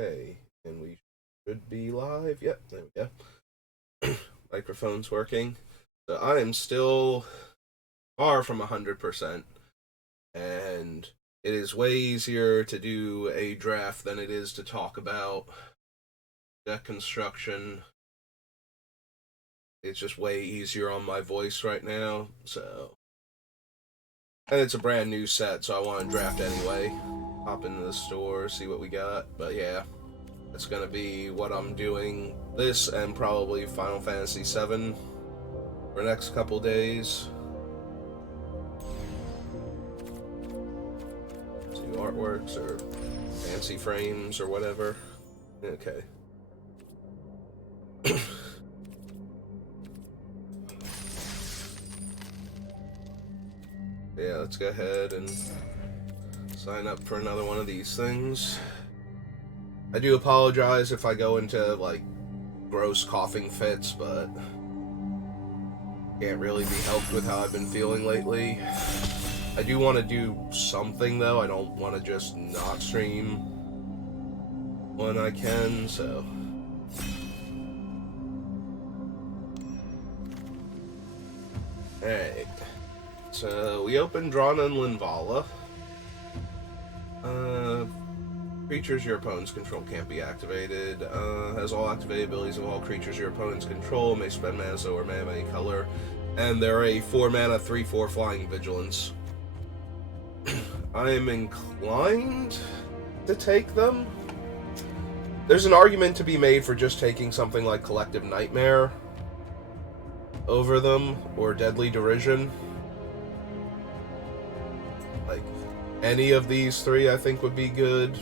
Okay, and we should be live. Yep, there we go. Microphone's working. So I am still far from 100%, and it is way easier to do a draft than it is to talk about deck construction. It's just way easier on my voice right now, so. And it's a brand new set, so I want to draft anyway. Hop into the store, see what we got, but yeah. That's gonna be what I'm doing this and probably Final Fantasy VII for the next couple days. Two artworks or fancy frames or whatever. Okay. Yeah, let's go ahead and sign up for another one of these things. I do apologize if I go into like gross coughing fits, but can't really be helped with how I've been feeling lately. I do want to do something though. I don't want to just not stream when I can, so. Alright. So we opened Drana and Linvala. Creatures your opponents control can't be activated. Has all activated abilities of all creatures your opponents control. May spend mana so or mana of any color. And they're a 4 mana 3/4 flying vigilance. I am inclined to take them. There's an argument to be made for just taking something like Collective Nightmare over them, or Deadly Derision. Like, any of these three I think would be good.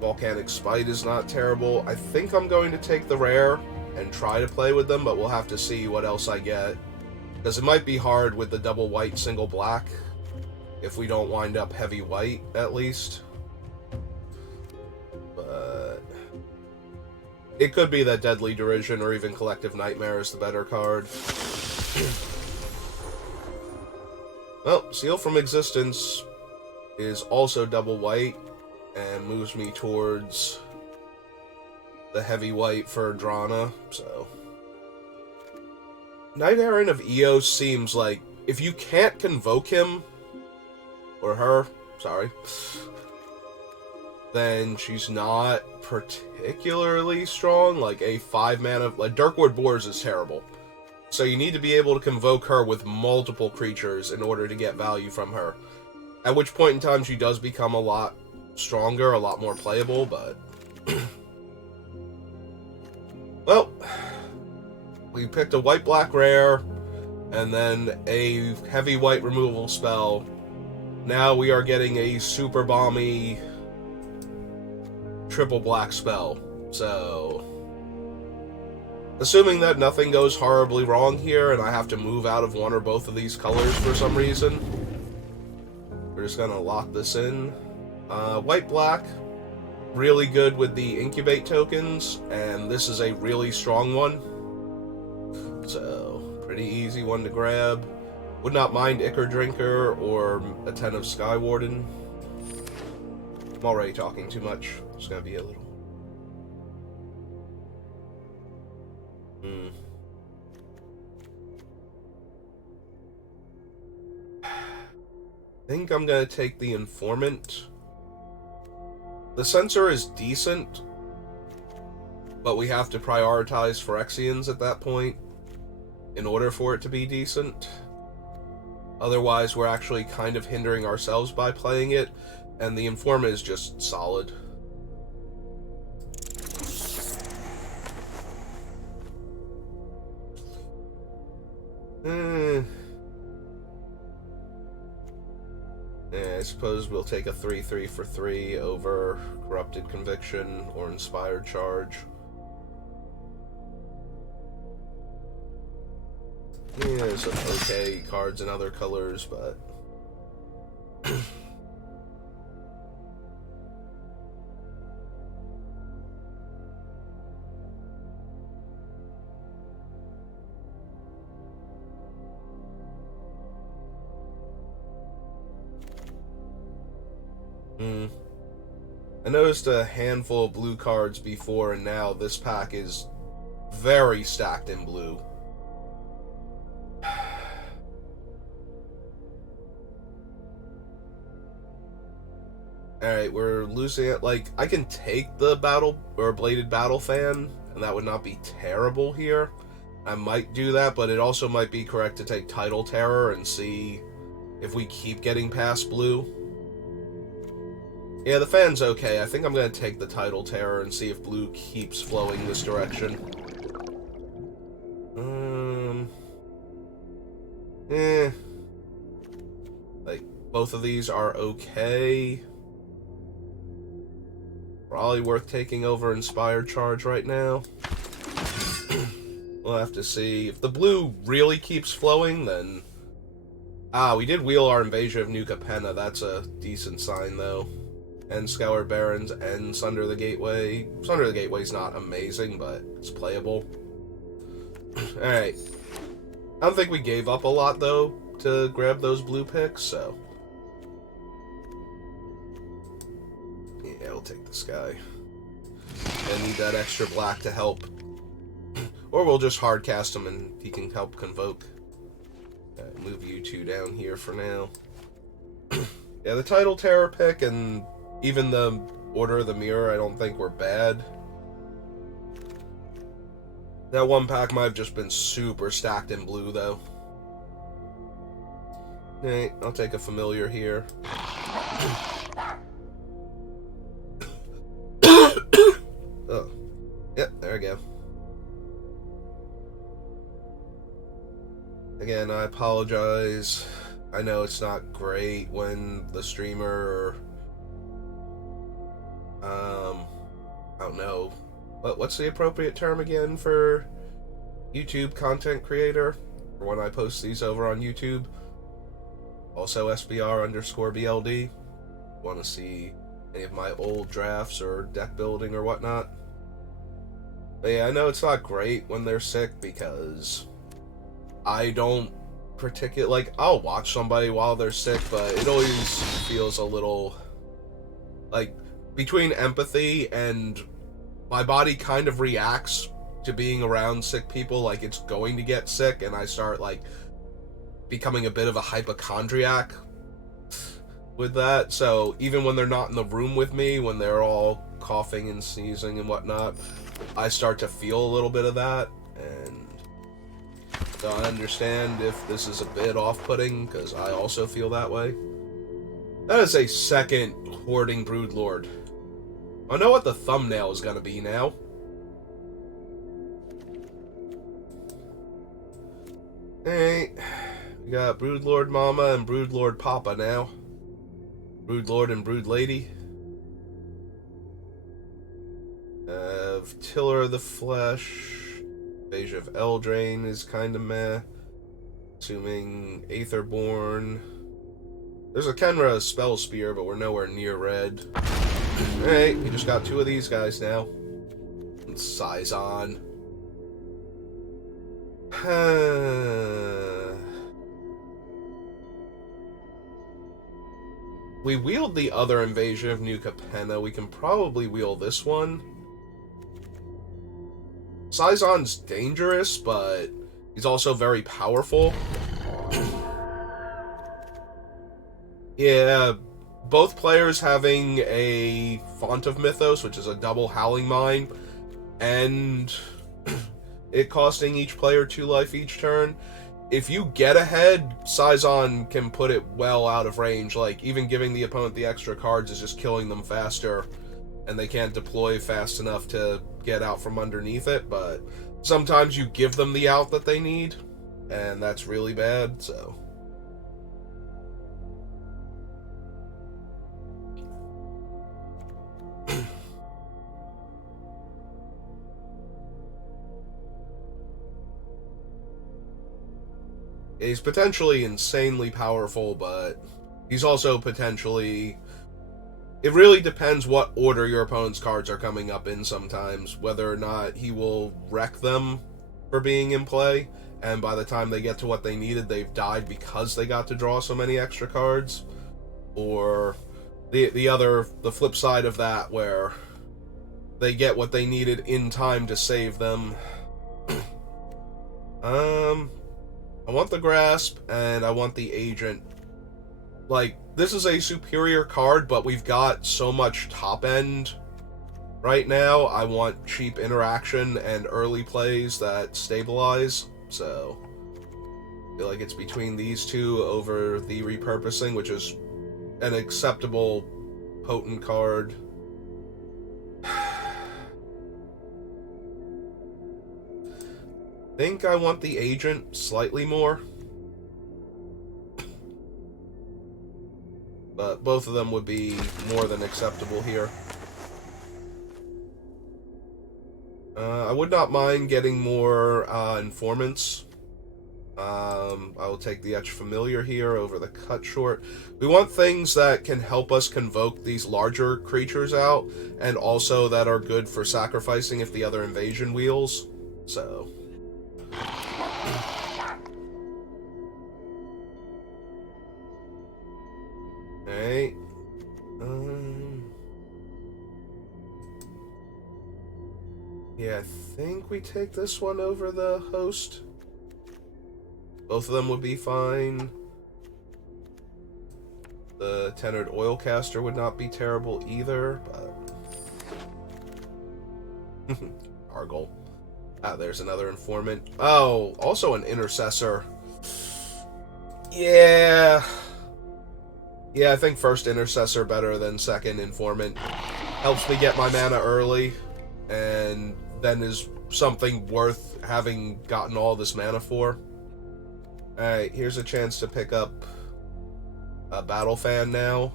Volcanic Spite is not terrible. I think I'm going to take the rare and try to play with them, but we'll have to see what else I get. Because it might be hard with the double white, single black, if we don't wind up heavy white, at least. But it could be that Deadly Derision or even Collective Nightmare is the better card. Well, Seal from Existence is also double white and moves me towards the heavy white for Drana, so. Knight Errant of Eos seems like if you can't convoke him, or her, sorry, then she's not particularly strong. Like a 5 mana, like Darkwood Boars is terrible. So you need to be able to convoke her with multiple creatures in order to get value from her. At which point in time she does become a lot stronger, a lot more playable, but. Well, we picked a white-black rare, and then a heavy white removal spell. Now we are getting a super bomby triple black spell. So, assuming that nothing goes horribly wrong here, and I have to move out of one or both of these colors for some reason, we're just gonna lock this in. White-black, really good with the incubate tokens, and this is a really strong one. So, pretty easy one to grab. Would not mind Ichor Drinker or a 10 of Skywarden. I'm already talking too much. It's gonna be a little. I think I'm gonna take the Informant. The Censor is decent, but we have to prioritize Phyrexians at that point in order for it to be decent. Otherwise, we're actually kind of hindering ourselves by playing it, and the Informant is just solid. Yeah, I suppose we'll take a 3/3 for 3 over Corrupted Conviction or Inspired Charge. Yeah, there's some okay cards in other colors, but. I noticed a handful of blue cards before, and now this pack is very stacked in blue. Alright, we're losing it. Like, I can take the battle or bladed battle fan, and that would not be terrible here. I might do that, but it also might be correct to take Tidal Terror and see if we keep getting past blue. Yeah, the fan's okay. I think I'm going to take the Tidal Terror and see if blue keeps flowing this direction. Like, both of these are okay. Probably worth taking over Inspired Charge right now. We'll have to see. If the blue really keeps flowing, then... we did wheel our Invasion of New Capenna. That's a decent sign, though. And Scoured Barrens and Sunder the Gateway. Sunder the Gateway's not amazing, but it's playable. Alright. I don't think we gave up a lot, though, to grab those blue picks, so... Yeah, we'll take this guy. I need that extra black to help. Or we'll just hard cast him and he can help Convoke. Move you two down here for now. Yeah, the Tidal Terror pick and even the Order of the Mirror I don't think were bad. That one pack might have just been super stacked in blue, though. Alright, I'll take a Familiar here. Oh. Yep, there we go. Again, I apologize. I know it's not great when the streamer, I don't know, what's the appropriate term again for YouTube content creator? For when I post these over on YouTube. Also SBR_BLD. Want to see any of my old drafts or deck building or whatnot. But yeah, I know it's not great when they're sick because I don't particularly, like, I'll watch somebody while they're sick, but it always feels a little, like, between empathy and my body kind of reacts to being around sick people like it's going to get sick, and I start, like, becoming a bit of a hypochondriac with that. So even when they're not in the room with me, when they're all coughing and sneezing and whatnot, I start to feel a little bit of that, and so I understand if this is a bit off-putting, because I also feel that way. That is a second Hoarding Broodlord. I know what the thumbnail is going to be now. Alright, we got Broodlord Mama and Broodlord Papa now. Broodlord and Brood Lady. Tiller of the Flesh. Invasion of Eldraine is kind of meh. Assuming Aetherborn. There's a Kenra Spell Spear, but we're nowhere near red. Alright, we just got two of these guys now. And Sizon. We wield the other Invasion of New Capenna. We can probably wield this one. Sizon's dangerous, but he's also very powerful. Yeah, both players having a Font of Mythos, which is a double Howling Mine, and it costing each player 2 life each turn. If you get ahead, Sizon can put it well out of range. Like, even giving the opponent the extra cards is just killing them faster, and they can't deploy fast enough to get out from underneath it, but sometimes you give them the out that they need, and that's really bad, so... He's potentially insanely powerful, but he's also potentially... It really depends what order your opponent's cards are coming up in sometimes, whether or not he will wreck them for being in play, and by the time they get to what they needed, they've died because they got to draw so many extra cards, or the flip side of that, where they get what they needed in time to save them. I want the Grasp, and I want the Agent. Like, this is a superior card, but we've got so much top end right now. I want cheap interaction and early plays that stabilize, so I feel like it's between these two over the repurposing, which is an acceptable potent card. I think I want the Agent slightly more, but both of them would be more than acceptable here. I would not mind getting more informants. I will take the Etch Familiar here over the Cut Short. We want things that can help us convoke these larger creatures out, and also that are good for sacrificing if the other invasion wheels. So alright. Yeah, I think we take this one over the Host. Both of them would be fine. The Tenured Oilcaster would not be terrible either, but... Argol. Ah, there's another Informant. Oh, also an Intercessor. Yeah. Yeah, I think first Intercessor better than second Informant. Helps me get my mana early, and then is something worth having gotten all this mana for. Alright, here's a chance to pick up a Battle Fan now.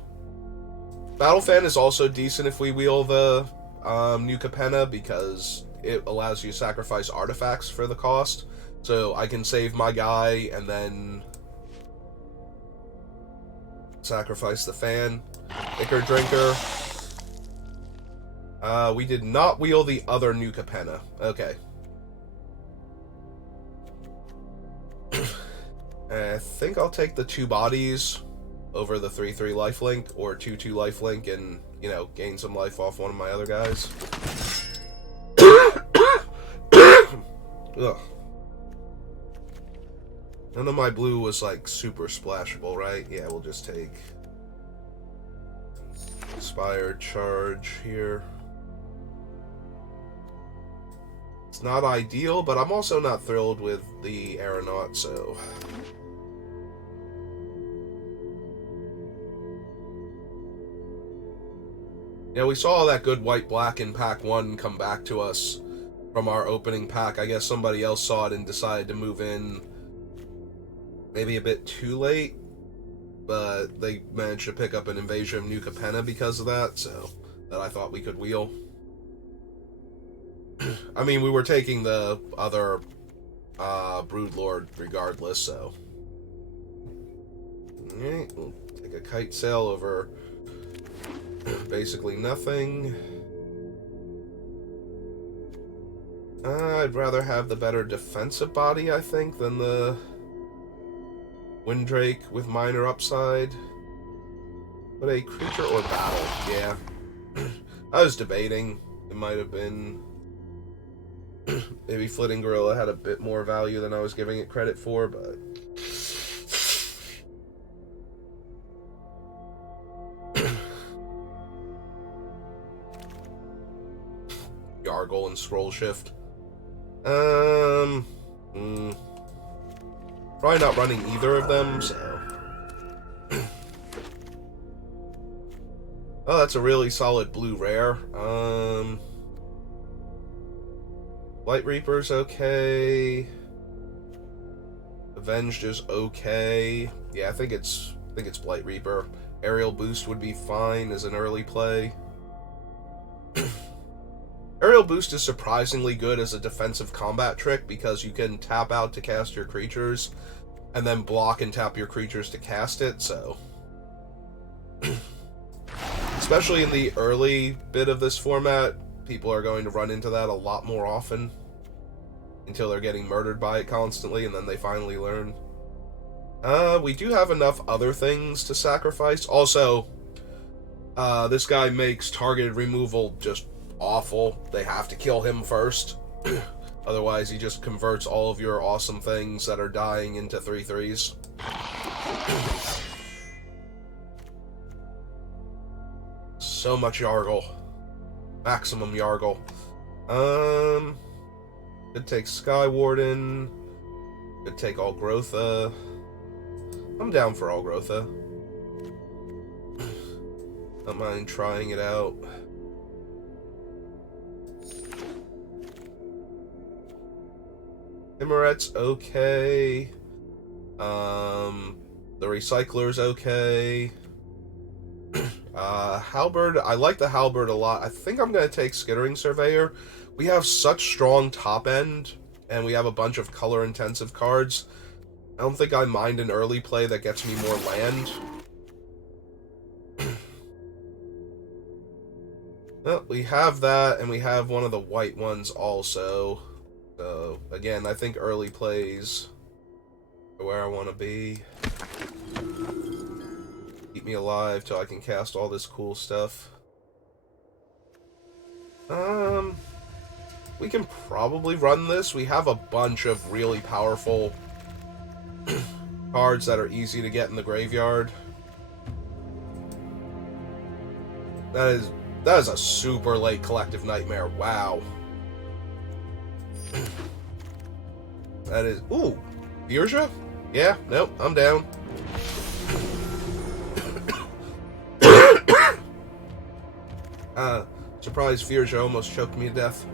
Battle Fan is also decent if we wheel the New Capenna, because it allows you to sacrifice artifacts for the cost. So I can save my guy and then sacrifice the fan. Ichor Drinker. We did not wheel the other New Capenna. Okay. I think I'll take the 2 bodies over the 3/3 lifelink, or 2/2 lifelink, and, you know, gain some life off one of my other guys. Ugh. None of my blue was, like, super splashable, right? Yeah, we'll just take Inspired Charge here. It's not ideal, but I'm also not thrilled with the Aeronaut, so... Yeah, we saw all that good white-black in Pack 1 come back to us from our opening pack. I guess somebody else saw it and decided to move in maybe a bit too late, but they managed to pick up an Invasion of New Capenna because of that, so that I thought we could wheel. I mean, we were taking the other Broodlord regardless, so... Alright, we'll take a Kite Sail over basically nothing. I'd rather have the better defensive body, I think, than the Windrake with minor upside. But a creature or battle, yeah. I was debating. It might have been... maybe Flitting Gorilla had a bit more value than I was giving it credit for, but... Yargle and Scroll Shift. Probably not running either of them, so... Oh, that's a really solid blue rare. Light Reaper's okay. Avenged is okay. Yeah, I think it's Blight Reaper. Aerial Boost would be fine as an early play. Aerial Boost is surprisingly good as a defensive combat trick because you can tap out to cast your creatures and then block and tap your creatures to cast it, so... Especially in the early bit of this format, people are going to run into that a lot more often until they're getting murdered by it constantly, and then they finally learn. We do have enough other things to sacrifice. Also, This guy makes targeted removal just awful. They have to kill him first. Otherwise, he just converts all of your awesome things that are dying into 3/3s. So much Yargle. Maximum Yargle. Could take Sky Warden. Could take Algrotha. I'm down for Algrotha. Don't mind trying it out. Timoret's okay. The Recycler's okay. Halberd, I like the Halberd a lot. I think I'm going to take Skittering Surveyor. We have such strong top end, and we have a bunch of color-intensive cards. I don't think I mind an early play that gets me more land. Well, we have that, and we have one of the white ones also. So, again, I think early plays are where I want to be. Keep me alive till I can cast all this cool stuff. We can probably run this. We have a bunch of really powerful cards that are easy to get in the graveyard. That is a super late Collective Nightmare. Wow. That is... Ooh! Virja? Yeah, nope, I'm down. Surprised Virja almost choked me to death.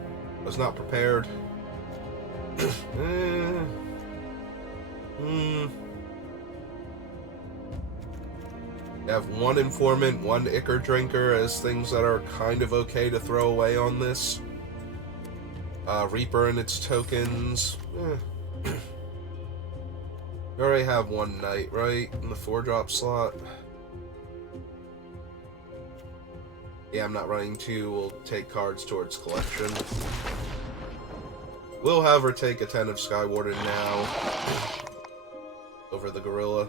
I was not prepared. You have one Informant, one Ichor Drinker as things that are kind of okay to throw away on this. Reaper and its tokens. You already have one Knight, right? In the 4-drop slot. Yeah, I'm not running 2. We'll take cards towards collection. We'll have her take a 10 of Skywarden now. Over the Gorilla.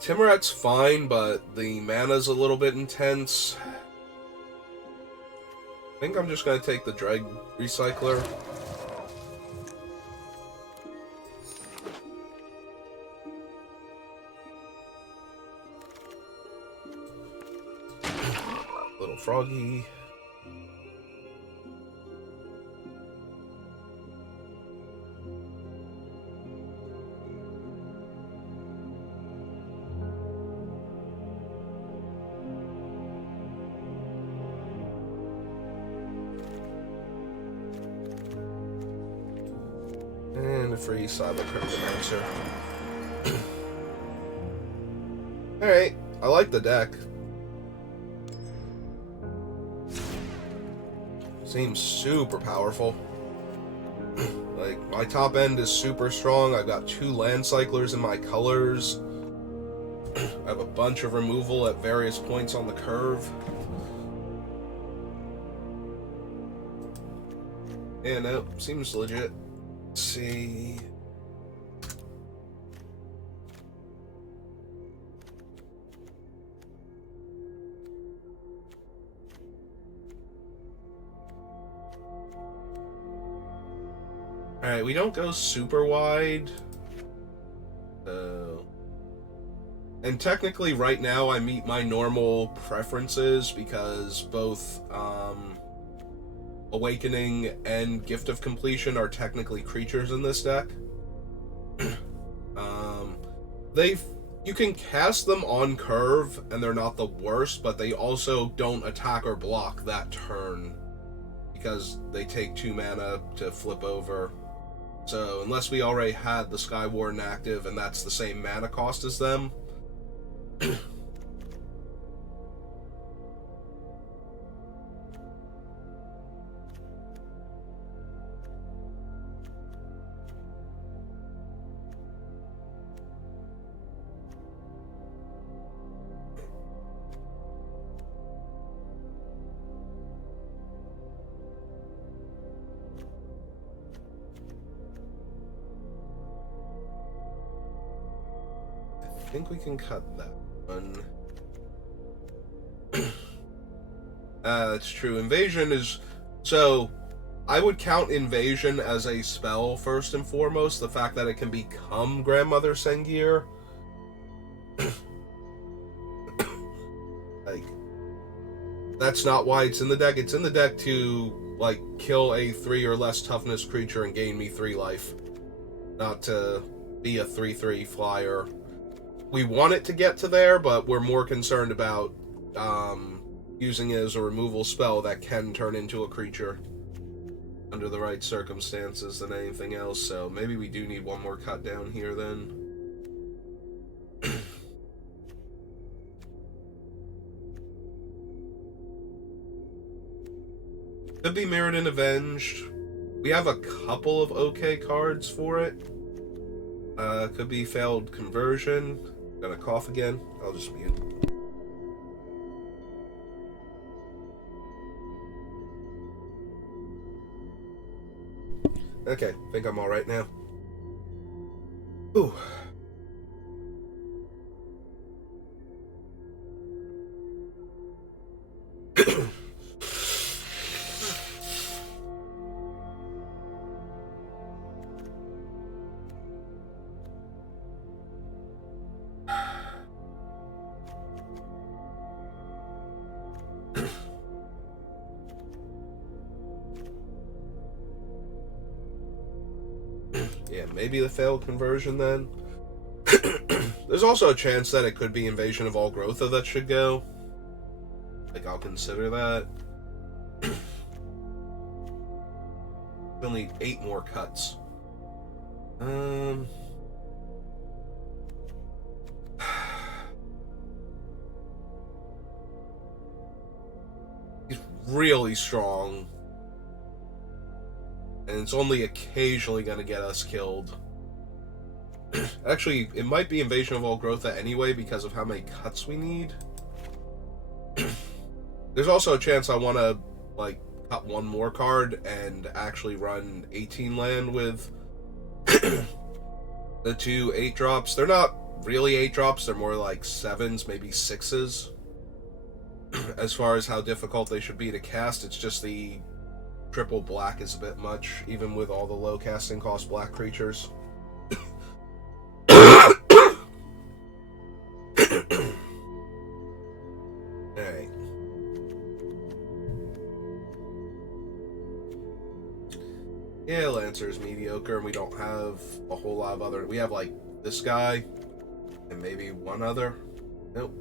Timoret's fine, but the mana's a little bit intense. I think I'm just going to take the Dreg Recycler. Little Froggy. And a free Cyber Cryptomancer. Alright, I like the deck. Seems super powerful. Like, my top end is super strong. I've got 2 Land Cyclers in my colors. I have a bunch of removal at various points on the curve. Yeah, no, seems legit. Let's see. Alright, we don't go super wide. And technically right now I meet my normal preferences because both Awakening and Gift of Completion are technically creatures in this deck. You can cast them on curve and they're not the worst, but they also don't attack or block that turn because they take 2 mana to flip over. So unless we already had the Sky Warden active and that's the same mana cost as them. think we can cut that one. That's true. Invasion is... So, I would count Invasion as a spell, first and foremost. The fact that it can become Grandmother Sengir. Like, that's not why it's in the deck. It's in the deck to, like, kill a 3 or less toughness creature and gain me 3 life. Not to be a 3/3 flyer. We want it to get to there, but we're more concerned about using it as a removal spell that can turn into a creature under the right circumstances than anything else. So maybe we do need one more cut down here then. Could be Mirrodin Avenged. We have a couple of okay cards for it. Could be Failed Conversion. Gonna cough again. I'll just mute. Okay, think I'm alright now. Ooh. Yeah, maybe the Failed Conversion then. There's also a chance that it could be Invasion of Algrotha that should go. Like, I'll consider that. We'll need 8 more cuts. He's really strong. And it's only occasionally going to get us killed. Actually, it might be Invasion of Algrotha anyway because of how many cuts we need. There's also a chance I want to, like, cut one more card and actually run 18 land with the 2 8-drops. They're not really 8-drops, they're more like 7s, maybe 6s. As far as how difficult they should be to cast, it's just the triple black is a bit much, even with all the low casting cost black creatures. Alright. Yeah, Lancer's mediocre, and we don't have a whole lot of other... We have, like, this guy, and maybe one other. Nope.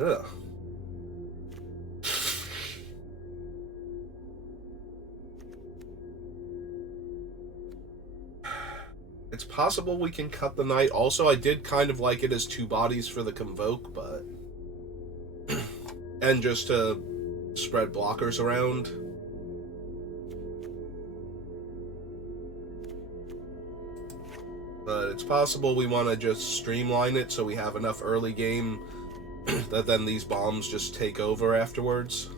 Ugh. It's possible we can cut the Knight. Also, I did kind of like it as 2 bodies for the Convoke, but... and just to spread blockers around. But it's possible we want to just streamline it so we have enough early game that then these bombs just take over afterwards.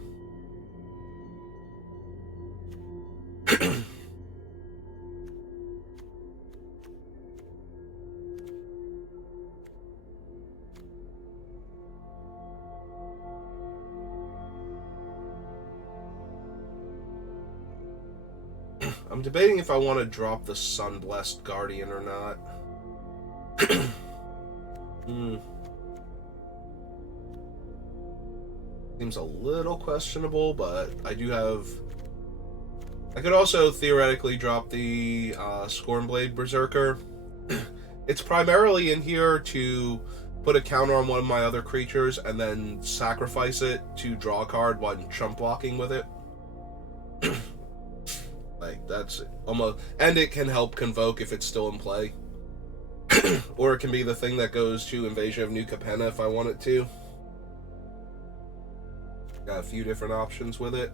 I'm debating if I want to drop the Sunblessed Guardian or not. Seems a little questionable, but I do have... I could also theoretically drop the Scornblade Berserker. It's primarily in here to put a counter on one of my other creatures and then sacrifice it to draw a card while chump blocking with it. Like, that's almost... And it can help Convoke if it's still in play. Or it can be the thing that goes to Invasion of New Capenna if I want it to. Got a few different options with it.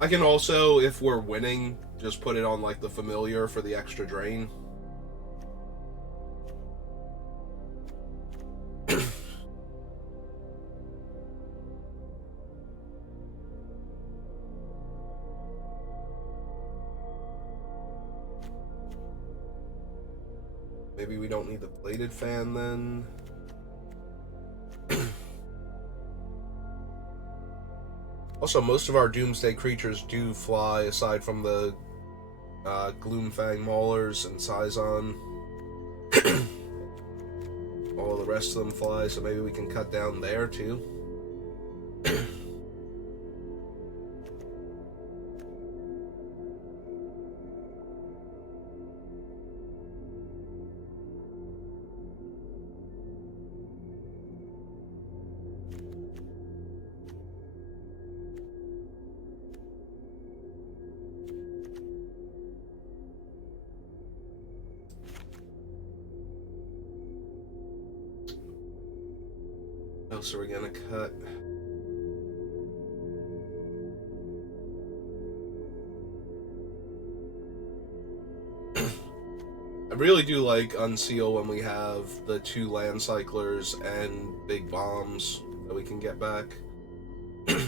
I can also, if we're winning, just put it on, like, the Familiar for the extra drain. Maybe we don't need the bladed fan then. Also, most of our Doomsday creatures do fly, aside from the Gloomfang Maulers and Scyzon. All the rest of them fly, so maybe we can cut down there too. What else are we gonna cut? I really do like Unseal when we have the 2 land cyclers and big bombs that we can get back. I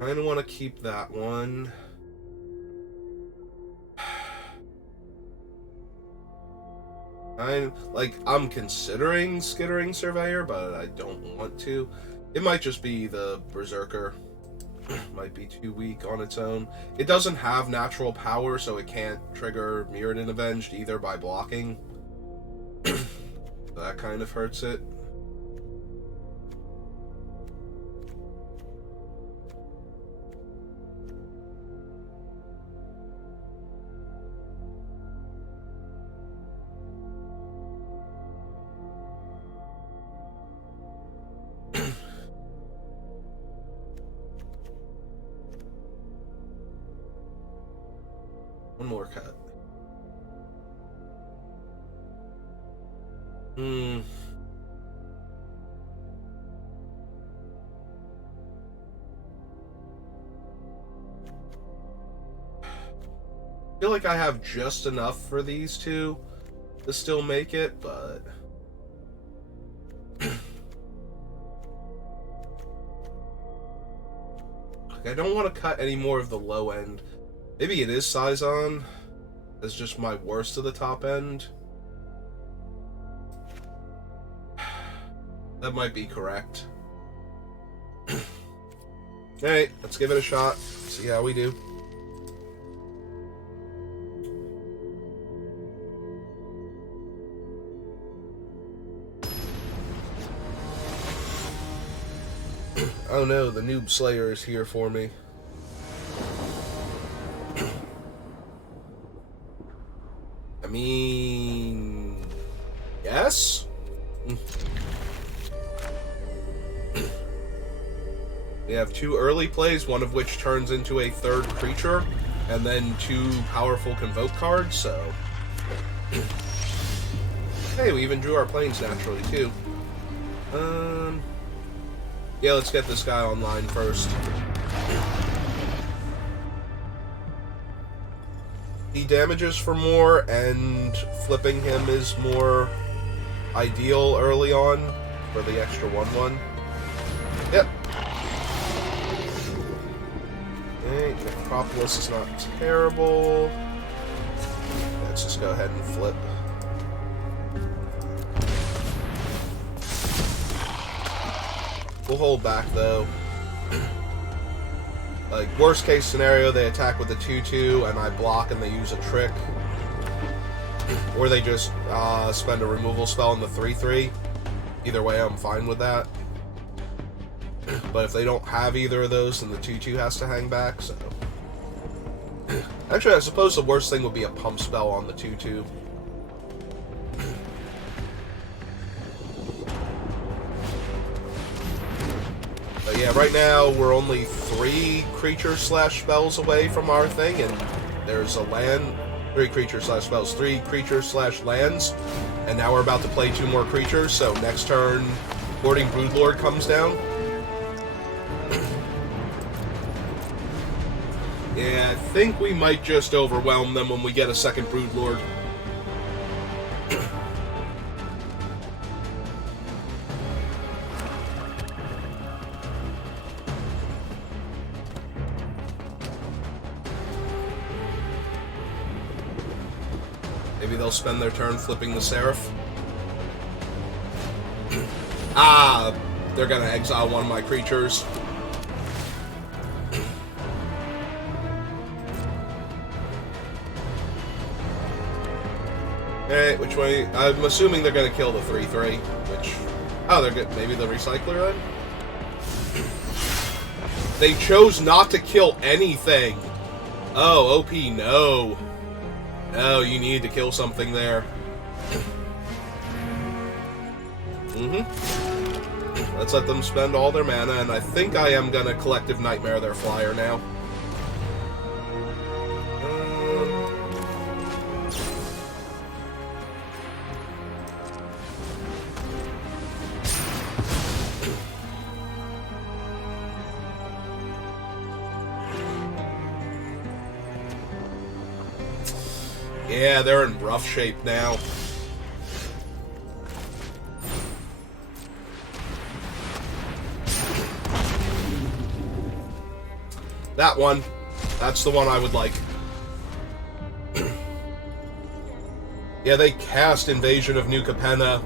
kinda want to keep that one. I'm considering Skittering Surveyor, but I don't want to. It might just be the Berserker. Might be too weak on its own. It doesn't have natural power, so it can't trigger Mirrodin Avenged either by blocking. That kind of hurts it. One more cut. I feel like I have just enough for these two to still make it, but I don't want to cut any more of the low end. Maybe it is Scyzon. That's just my worst of the top end. That might be correct. Alright, let's give it a shot. See how we do. Oh no, the Noob Slayer is here for me. I mean, yes? We have 2 early plays, one of which turns into a 3rd creature, and then 2 powerful Convoke cards, so... Hey, we even drew our planes naturally, too. Yeah, let's get this guy online first. He damages for more, and flipping him is more ideal early on for the extra 1/1. Yep. Okay, Necropolis is not terrible. Let's just go ahead and flip. We'll hold back, though. Like, worst case scenario, they attack with a 2/2, and I block and they use a trick. Or they just spend a removal spell on the 3/3. Either way, I'm fine with that. But if they don't have either of those, then the 2/2 has to hang back, so... Actually, I suppose the worst thing would be a pump spell on the 2/2. But yeah, right now we're only 3 creature/spells away from our thing, and there's a land... 3 creature/spells, 3 creature/lands, and now we're about to play 2 more creatures, so next turn, Lording Broodlord comes down. Yeah, I think we might just overwhelm them when we get a second Broodlord. Maybe they'll spend their turn flipping the Seraph. Ah, they're gonna exile one of my creatures. Alright, which way? I'm assuming they're gonna kill the 3/3, which... Oh, they're good. Maybe the Recycler then? They chose not to kill anything. Oh, OP, no. No, you need to kill something there. Let's let them spend all their mana, and I think I am gonna Collective Nightmare their flyer now. Yeah, they're in rough shape now. That one. That's the one I would like. Yeah, they cast Invasion of New Capenna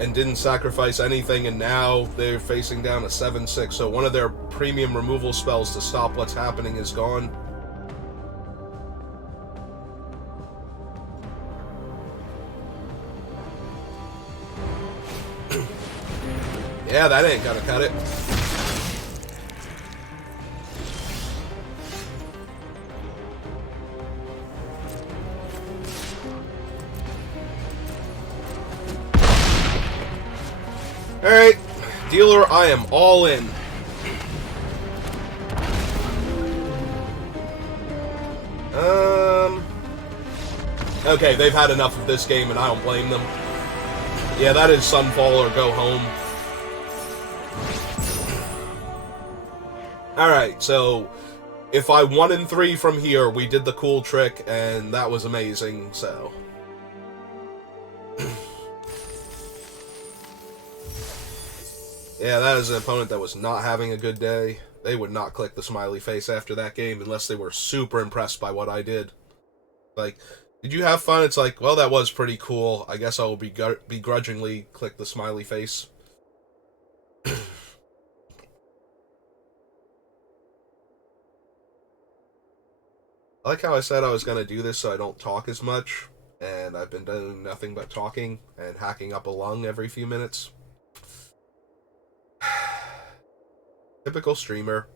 and didn't sacrifice anything, and now they're facing down a 7/6, so one of their premium removal spells to stop what's happening is gone. Yeah, that ain't gonna cut it. Alright, dealer, I am all in. Okay, they've had enough of this game and I don't blame them. Yeah, that is Sunfall or go home. Alright, so if I 1-3 from here, we did the cool trick and that was amazing, so... Yeah, that is an opponent that was not having a good day. They would not click the smiley face after that game unless they were super impressed by what I did. Like, did you have fun? It's like, well, that was pretty cool. I guess I will begrudgingly click the smiley face. I like how I said I was going to do this so I don't talk as much, and I've been doing nothing but talking and hacking up a lung every few minutes. Typical streamer.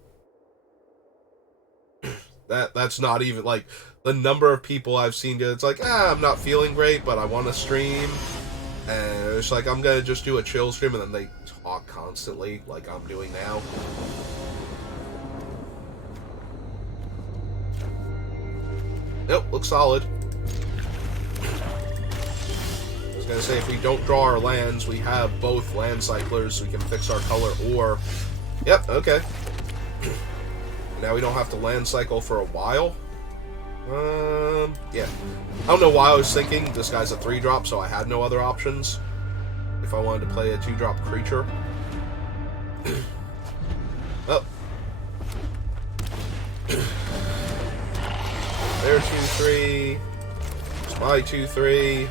That's not even, like, the number of people I've seen, it's like, I'm not feeling great, but I want to stream, and it's like, I'm gonna just do a chill stream, and then they talk constantly, like I'm doing now. Nope, looks solid. I was gonna say, if we don't draw our lands, we have both land cyclers, so we can fix our color, or... Yep, okay. Now we don't have to land cycle for a while. Yeah. I don't know why I was thinking this guy's a 3-drop, so I had no other options. If I wanted to play a 2-drop creature. Oh. Their 2/3. It's my 2/3.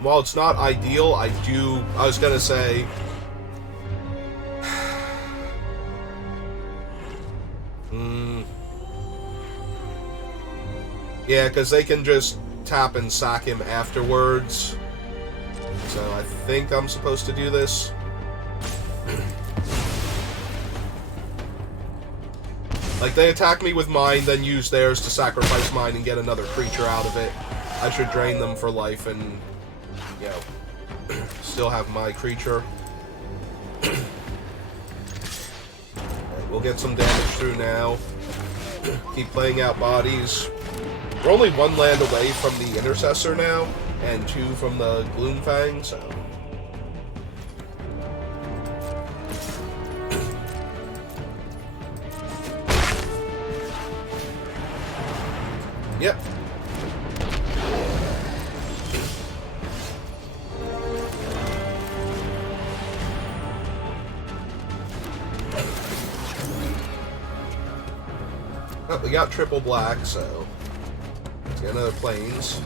While it's not ideal, I was gonna say... Yeah, because they can just tap and sack him afterwards. So I think I'm supposed to do this. Like, they attack me with mine, then use theirs to sacrifice mine and get another creature out of it. I should drain them for life and... you know, still have my creature. Alright, we'll get some damage through now. Keep playing out bodies. We're only 1 land away from the Intercessor now, and 2 from the Gloomfang, so... Yep. we got triple black, so let's get another plains.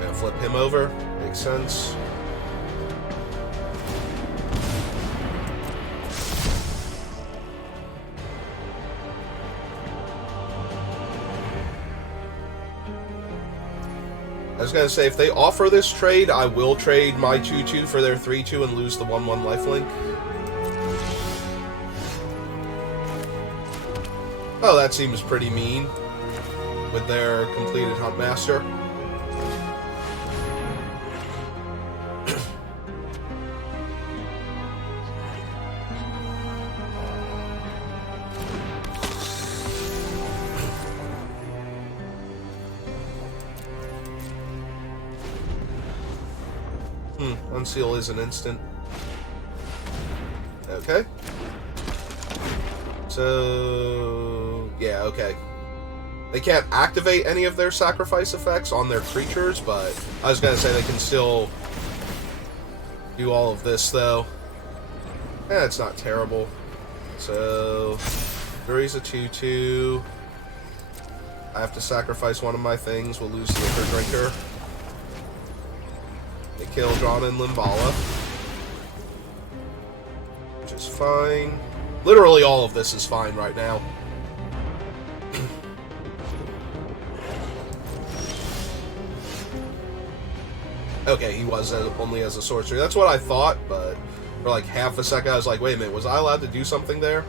Gonna flip him over. Makes sense. I was gonna say, if they offer this trade, I will trade my 2-2 for their 3-2 and lose the 1-1 lifelink. Oh, that seems pretty mean with their completed Huntmaster. Unseal is an instant. Okay. So, yeah, okay. They can't activate any of their sacrifice effects on their creatures, but I was gonna say they can still do all of this, though. It's not terrible. So, Fury's a 2-2. I have to sacrifice one of my things. We'll lose the Liquor Drinker. They kill Drawn and Limvala, which is fine. Literally all of this is fine right now. Okay, he was only as a sorcery. That's what I thought, but for like half a second I was like, wait a minute, was I allowed to do something there?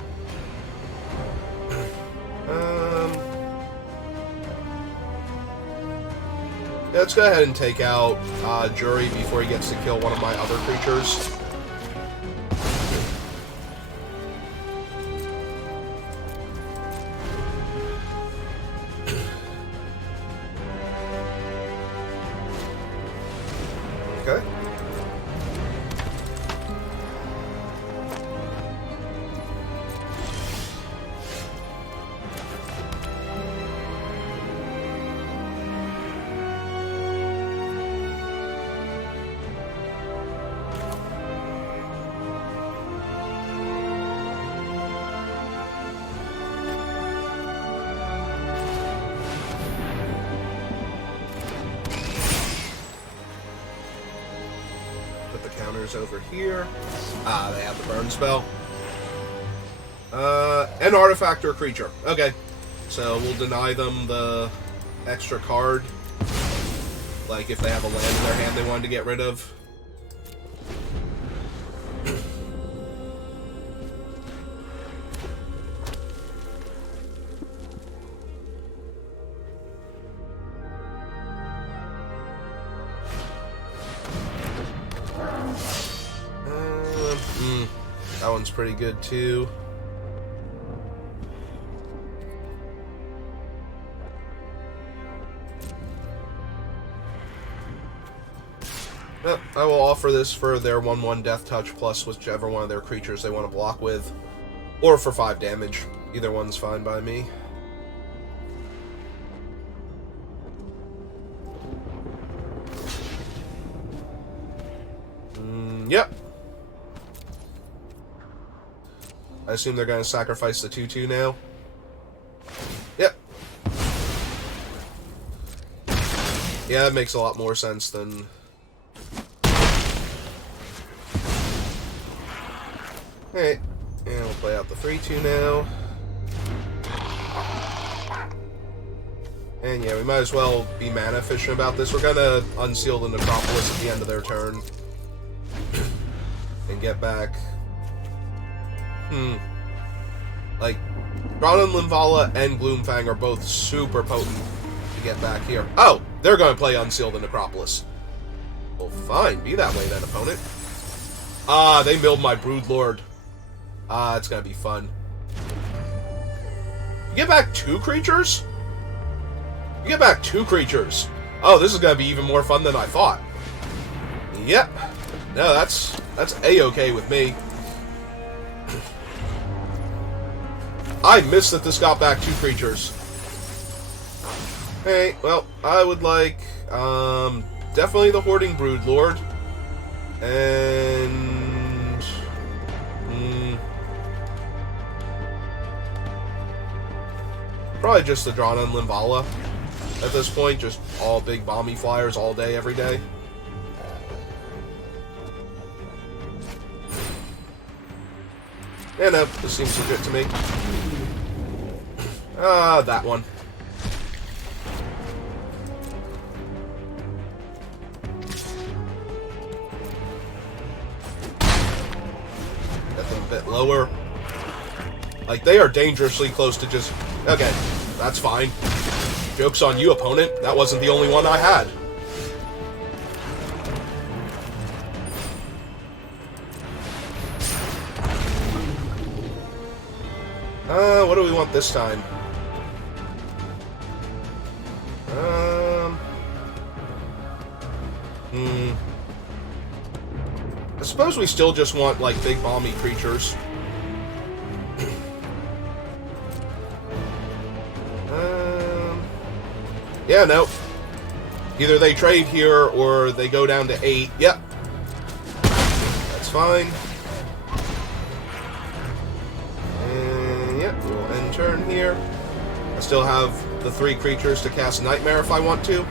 Yeah, let's go ahead and take out Jury before he gets to kill one of my other creatures. Okay. Over here. They have the burn spell. An artifact or creature. Okay. So we'll deny them the extra card. Like if they have a land in their hand they wanted to get rid of. That one's pretty good too. Yep, I will offer this for their 1/1 Death Touch plus whichever one of their creatures they want to block with. Or for 5 damage. Either one's fine by me. Yep. I assume they're going to sacrifice the 2-2 now. Yep. Yeah, that makes a lot more sense than... Alright, and we'll play out the 3-2 now. And yeah, we might as well be mana efficient about this. We're going to unseal the Necropolis at the end of their turn. And get back... Like, Drawn and Limvala and Gloomfang are both super potent to get back here. Oh! They're going to play Unseal the Necropolis. Well, fine. Be that way then, opponent. They milled my Broodlord. It's going to be fun. You get back 2 creatures? You get back 2 creatures. Oh, this is going to be even more fun than I thought. Yep. No, that's A-okay with me. I missed that this got back 2 creatures. Hey, well, I would like, definitely the Hoarding Broodlord. And... probably just the Drana and Linvala. At this point, just all big bomby flyers all day, every day. Yeah, no, this seems legit to me. That one. Get them a bit lower. Like, they are dangerously close to just... Okay, that's fine. Joke's on you, opponent. That wasn't the only one I had. What do we want this time? I suppose we still just want, like, big bomby creatures. Yeah, no. Either they trade here or they go down to 8. Yep. That's fine. And yep, we'll end turn here. I still have the 3 creatures to cast Nightmare if I want to.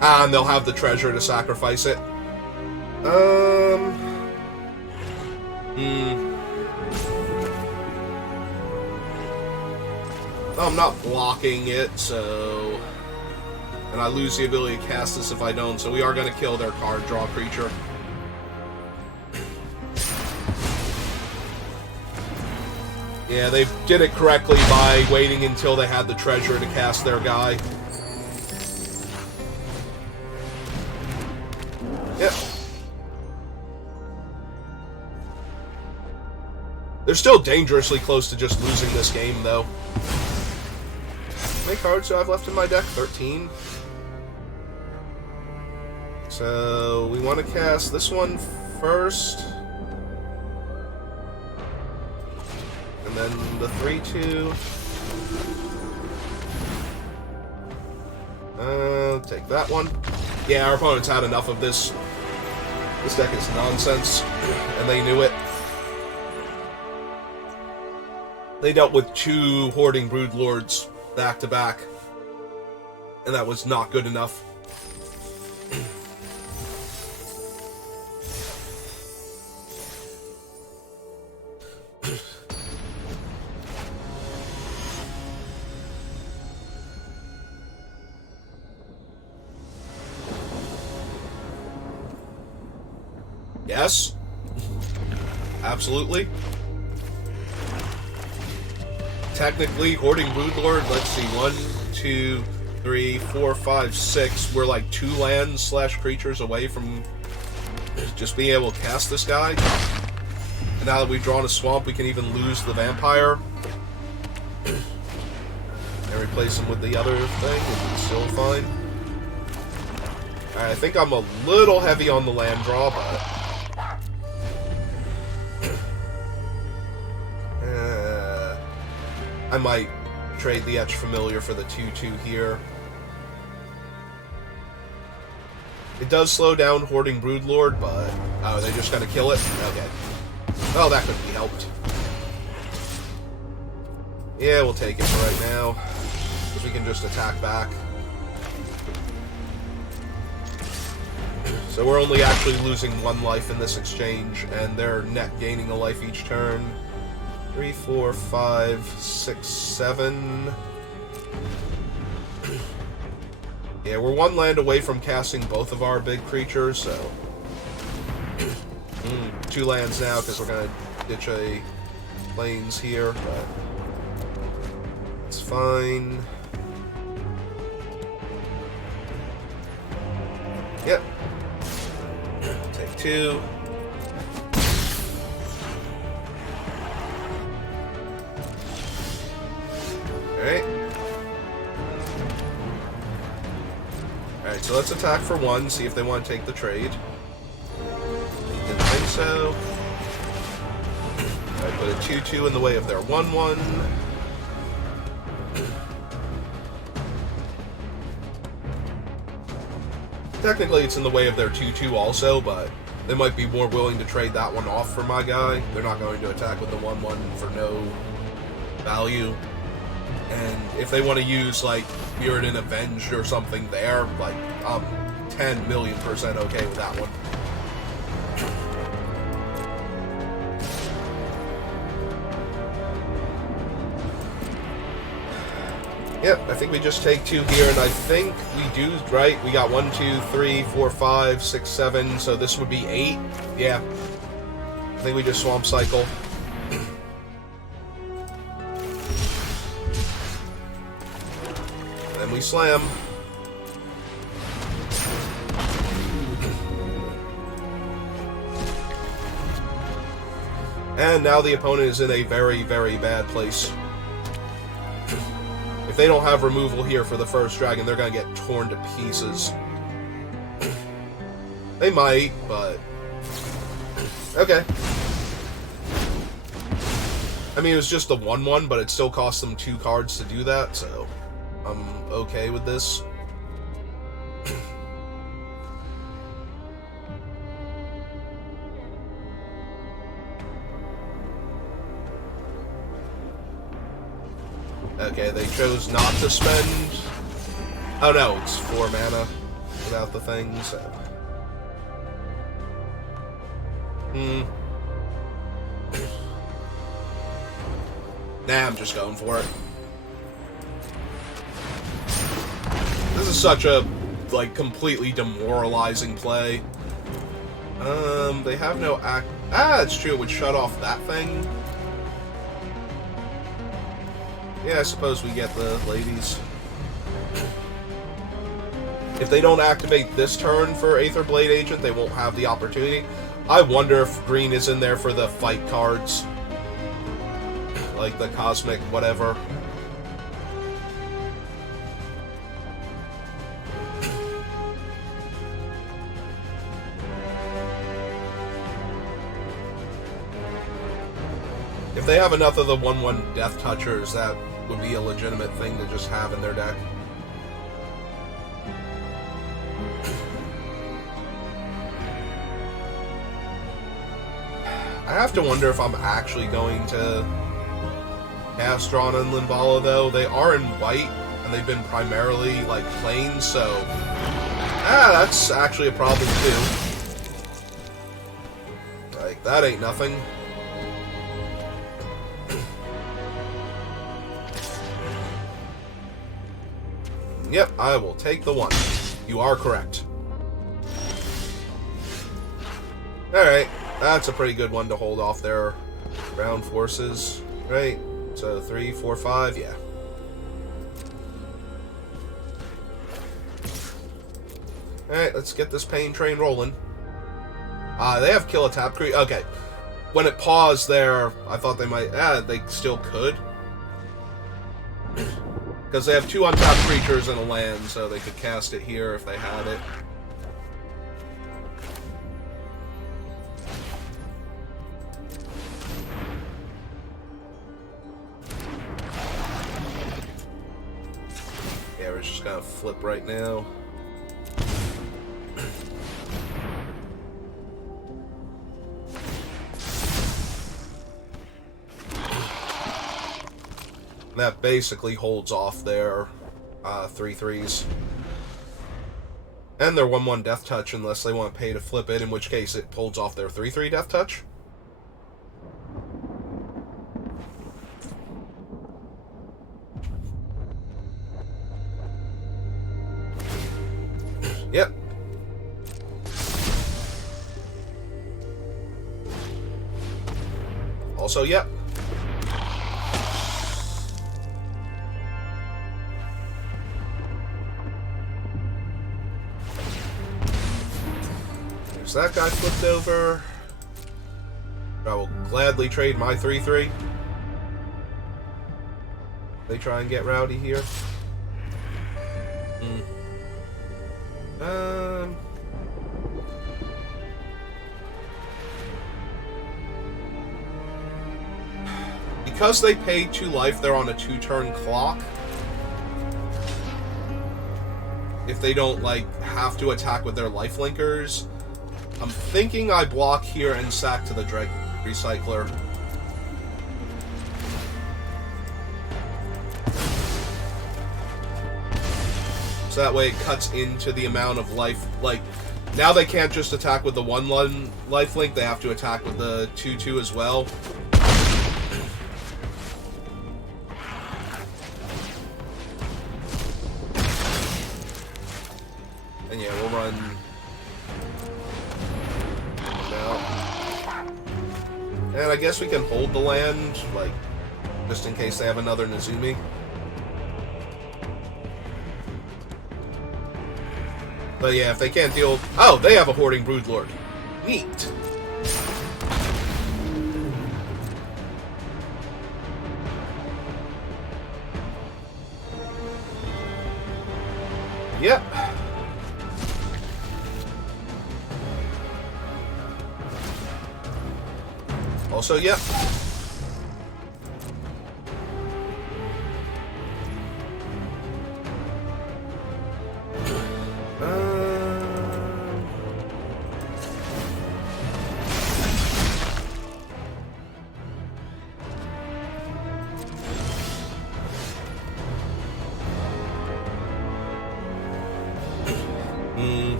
And they'll have the treasure to sacrifice it. I'm not blocking it, so... And I lose the ability to cast this if I don't, so we are going to kill their card draw creature. Yeah, they did it correctly by waiting until they had the treasure to cast their guy. Yep. They're still dangerously close to just losing this game, though. How many cards do I have left in my deck? 13. So, we want to cast this one first. And then the 3-2. Take that one. Yeah, our opponents had enough of this. This deck is nonsense, and they knew it. They dealt with 2 Hoarding Broodlords back to back, and that was not good enough. Yes. Absolutely. Technically, Hoarding Broodlord, let's see, 1, 2, 3, 4, 5, 6. We're like 2 lands / creatures away from just being able to cast this guy. And now that we've drawn a swamp, we can even lose the vampire. And replace him with the other thing, and it's still fine. Alright, I think I'm a little heavy on the land draw, but... I might trade the Etch Familiar for the 2-2 here. It does slow down Hoarding Broodlord, but... Oh, they just gotta kill it? Okay. Well, that could be helped. Yeah, we'll take it for right now. Because we can just attack back. So we're only actually losing 1 life in this exchange, and they're net gaining a life each turn. 3, 4, 5, 6, 7. Yeah, we're 1 land away from casting both of our big creatures, so... 2 lands now, because we're going to ditch a plains here, but... It's fine. Yep. Take 2. Alright. Alright, Alright, so let's attack for 1, see if they want to take the trade. Didn't think so. I put a 2-2 in the way of their 1-1. Technically, it's in the way of their 2-2 also, but they might be more willing to trade that one off for my guy. They're not going to attack with the 1-1 for no value. And if they want to use, like, Mirrodin Avenged or something there, like, I'm 10 million% okay with that one. Yep, I think we just take 2 here, and I think we do, right? We got 1, 2, 3, 4, 5, 6, 7, so this would be 8. Yeah. I think we just Swamp Cycle. And then we slam. And now the opponent is in a very, very bad place. If they don't have removal here for the first dragon, they're going to get torn to pieces. They might, but... Okay. I mean, it was just the 1-1, but it still cost them 2 cards to do that, so... I'm okay with this. Okay, they chose not to spend... Oh no, it's 4 mana without the thing, so... Nah, I'm just going for it. This is such a, like, completely demoralizing play. They have no act... Ah, it's true, it would shut off that thing. Yeah, I suppose we get the ladies. If they don't activate this turn for Aether Blade Agent, they won't have the opportunity. I wonder if green is in there for the fight cards. Like the Cosmic whatever. If they have enough of the 1-1 Death Touchers, that would be a legitimate thing to just have in their deck. I have to wonder if I'm actually going to cast Drawn and Linvala, though. They are in white, and they've been primarily, like, plain, so... Ah, that's actually a problem, too. Like, that ain't nothing. Yep, I will take the 1. You are correct. Alright, that's a pretty good one to hold off their ground forces, right? So 3, 4, 5, yeah. Alright, let's get this pain train rolling. They have kill a tap creature. Okay. When it paused there, I thought they might... they still could. Because they have 2 untapped creatures and a land, so they could cast it here if they had it. Yeah, we're just gonna flip right now. That basically holds off their 3/3s. And their 1/1 Death Touch unless they want to pay to flip it, in which case it holds off their 3/3 Death Touch. Yep. Also, yep. That guy flipped over. I will gladly trade my 3/3. They try and get rowdy here. Um... Because they pay 2 life, they're on a 2-turn clock. If they don't, like, have to attack with their lifelinkers. I'm thinking I block here and sack to the Dreg Recycler. So that way it cuts into the amount of life. Like, now they can't just attack with the 1-1 lifelink, they have to attack with the 2-2 as well. And yeah, we'll run out. And I guess we can hold the land, like, just in case they have another Nezumi. But yeah, if they can't deal... Oh, they have a Hoarding Broodlord. Neat. Yep. Also, yep.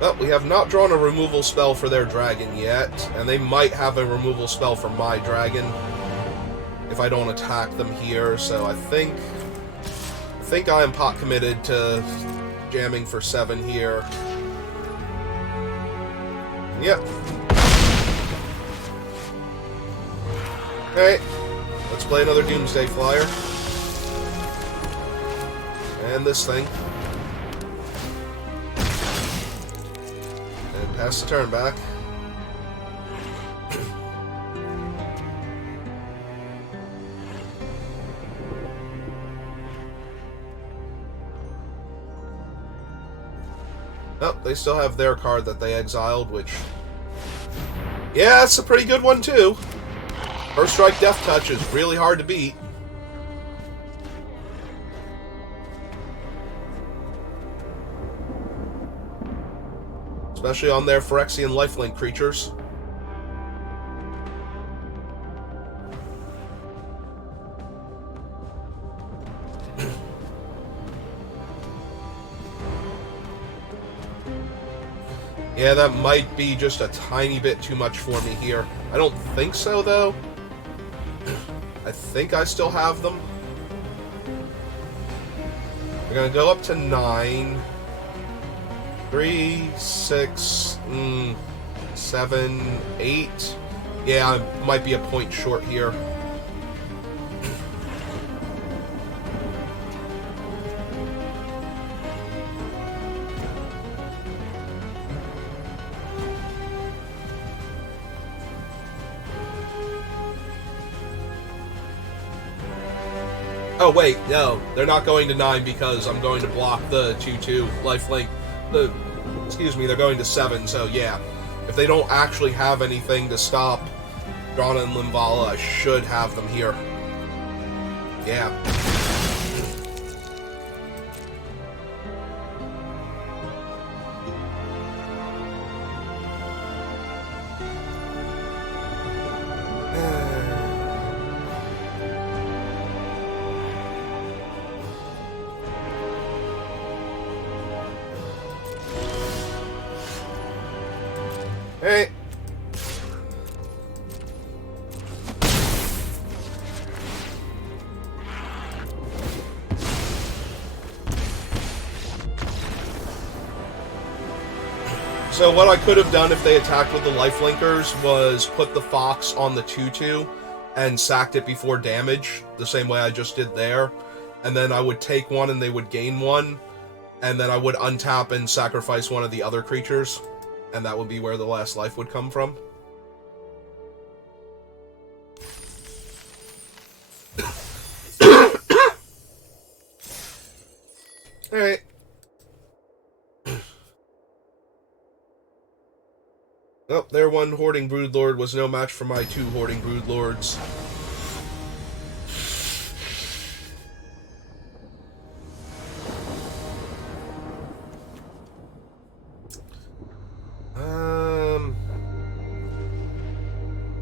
Well, we have not drawn a removal spell for their dragon yet, and they might have a removal spell for my dragon if I don't attack them here, so I think I am pot committed to jamming for 7 here. Yep. Okay, let's play another Doomsday Flyer. And this thing. And pass the turn back. Oh, they still have their card that they exiled, which... Yeah, it's a pretty good one, too. First Strike Death Touch is really hard to beat. Especially on their Phyrexian lifelink creatures. Yeah, that might be just a tiny bit too much for me here. I don't think so, though. I think I still have them. We're going to go up to 9. 3, 6, 7, 8. Yeah, I might be a point short here. Oh, wait, no. They're not going to 9 because I'm going to block the 2-2 lifelink. Excuse me, they're going to 7, so yeah. If they don't actually have anything to stop Drana and Limvala, I should have them here. Yeah. Hey. So what I could have done if they attacked with the lifelinkers was put the Fox on the 2-2 and sacked it before damage, the same way I just did there. And then I would take 1 and they would gain 1. And then I would untap and sacrifice one of the other creatures. And that would be where the last life would come from. Alright. Well, their one Hoarding Broodlord was no match for my 2 Hoarding Broodlords.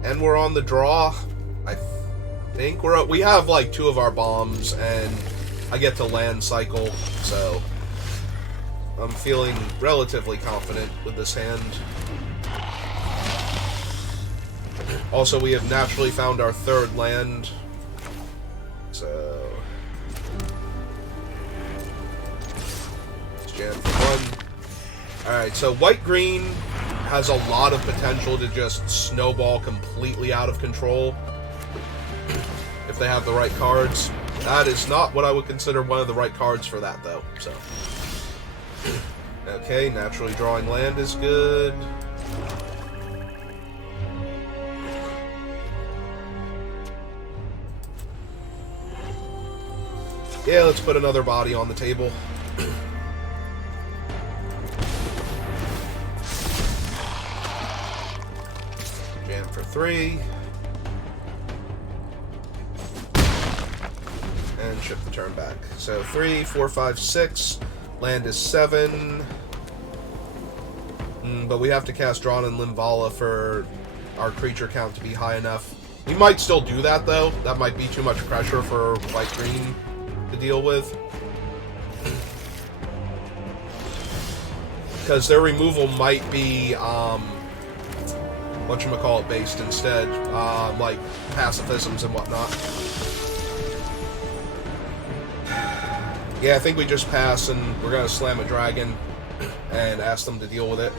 And we're on the draw. I think we have like 2 of our bombs, and I get to land cycle, so I'm feeling relatively confident with this hand. Also, we have naturally found our 3rd land, so let's jam for 1. Alright, so white-green has a lot of potential to just snowball completely out of control if they have the right cards. That is not what I would consider one of the right cards for that, though. So, okay, naturally drawing land is good. Yeah, let's put another body on the table. Jam for 3. And ship the turn back. So 3, 4, 5, 6. Land is 7. But we have to cast Drawn and Limvala for our creature count to be high enough. We might still do that, though. That might be too much pressure for white-green to deal with. Because their removal might be, whatchamacallit based instead. Like pacifisms and whatnot. Yeah, I think we just pass and we're going to slam a dragon and ask them to deal with it.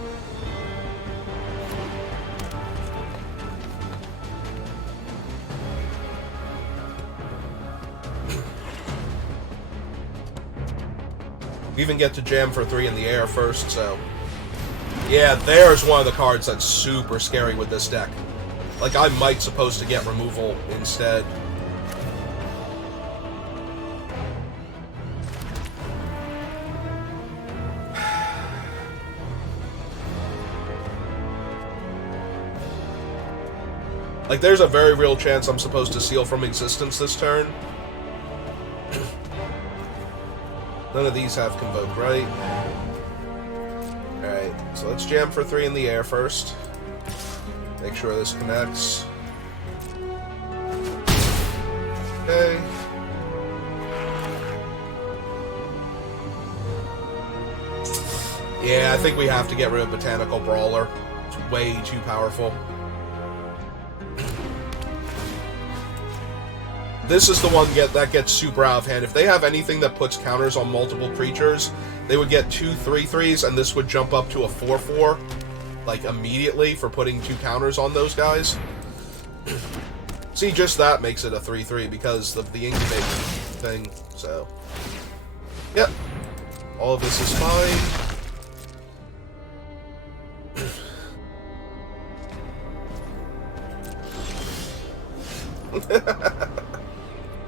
We even get to jam for 3 in the air first, so... Yeah, there's one of the cards that's super scary with this deck. Like, I might supposed to get removal instead. Like, there's a very real chance I'm supposed to seal from existence this turn. None of these have Convoke, right? Alright, so let's jam for 3 in the air first. Make sure this connects. Okay. Yeah, I think we have to get rid of Botanical Brawler. It's way too powerful. This is the one that gets super out of hand. If they have anything that puts counters on multiple creatures, they would get 2 3/3s, and this would jump up to a 4/4, like, immediately for putting 2 counters on those guys. See, just that makes it a 3/3 because of the incubation thing, so... Yep. All of this is fine.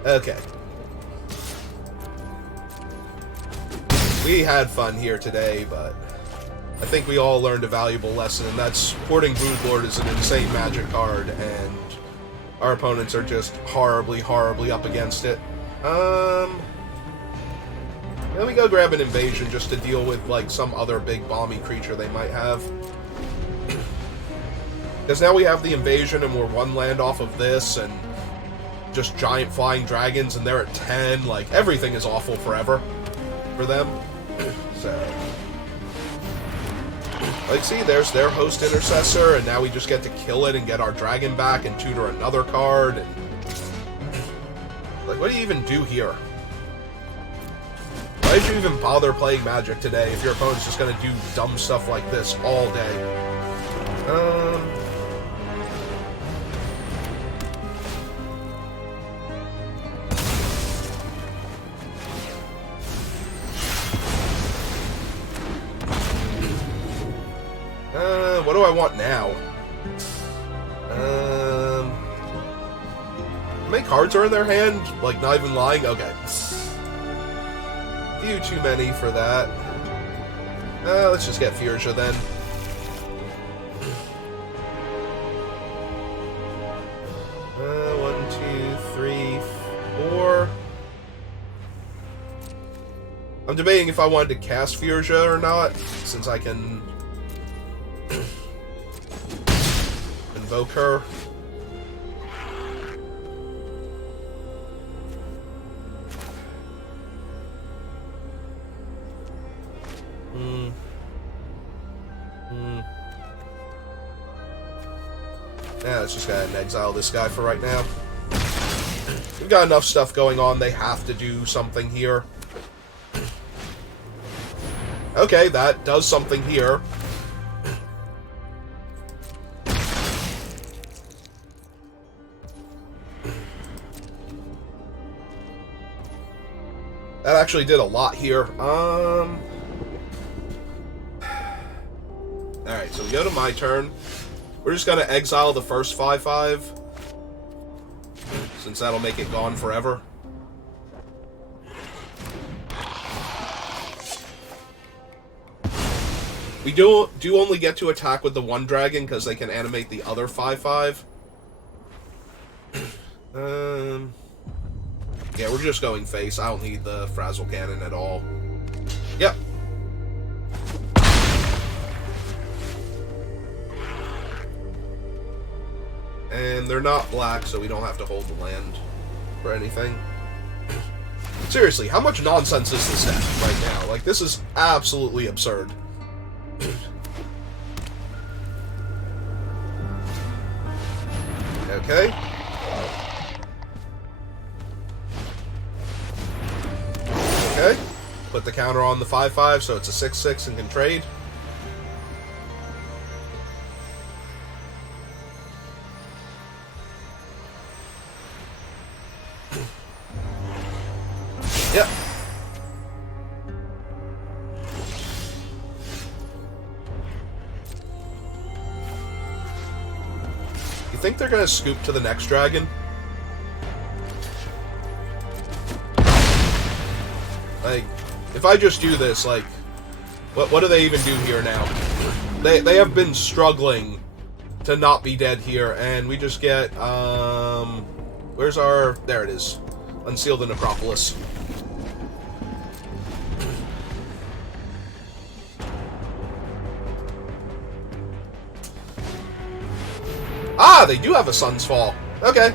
Okay. We had fun here today, but I think we all learned a valuable lesson, and that's Hoarding Broodlord is an insane Magic card, and our opponents are just horribly, horribly up against it. Let me go grab an Invasion just to deal with, like, some other big bomby creature they might have. Because now we have the Invasion, and we're 1 land off of this, and just giant flying dragons, and they're at 10. Like, everything is awful forever for them. So, like, see, there's their Host Intercessor, and now we just get to kill it and get our dragon back and tutor another card. And, like, what do you even do here? Why did you even bother playing Magic today if your opponent's just gonna do dumb stuff like this all day? What do I want now? How many cards are in their hand? Like, not even lying? Okay. Few too many for that. Let's just get Furia then. I'm debating if I wanted to cast Furia or not, since I can invoke her. Yeah, let's just go ahead and exile this guy for right now. We've got enough stuff going on, they have to do something here. Okay, that does something here. That actually did a lot here. Alright, so we go to my turn. We're just gonna exile the first 5/5. Since that'll make it gone forever. We do only get to attack with the one dragon because they can animate the other 5/5. Yeah, we're just going face. I don't need the Frazzle Cannon at all. Yep. And they're not black, so we don't have to hold the land for anything. Seriously, how much nonsense is this deck right now? Like, this is absolutely absurd. Okay. Okay. Put the counter on the 5/5, so it's a 6/6 and can trade. Yep. You think they're gonna scoop to the next dragon? Like, if I just do this, like, what do they even do here now? They have been struggling to not be dead here, and we just get, where's our, there it is. Unseal the Necropolis. Ah, they do have a Sun's Fall. Okay.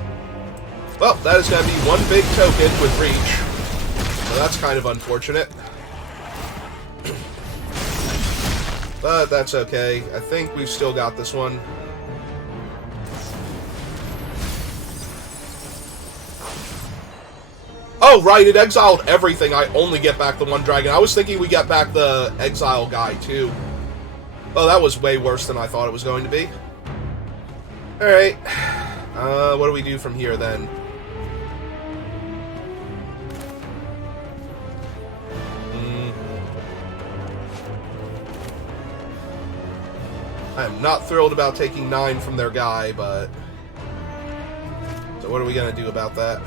Well, that is going to be one big token with reach. So that's kind of unfortunate. But that's okay. I think we've still got this one. Oh, right, it exiled everything. I only get back the one dragon. I was thinking we get back the exile guy, too. Oh, that was way worse than I thought it was going to be. Alright. What do we do from here, then? I am not thrilled about taking 9 from their guy, but... So what are we going to do about that?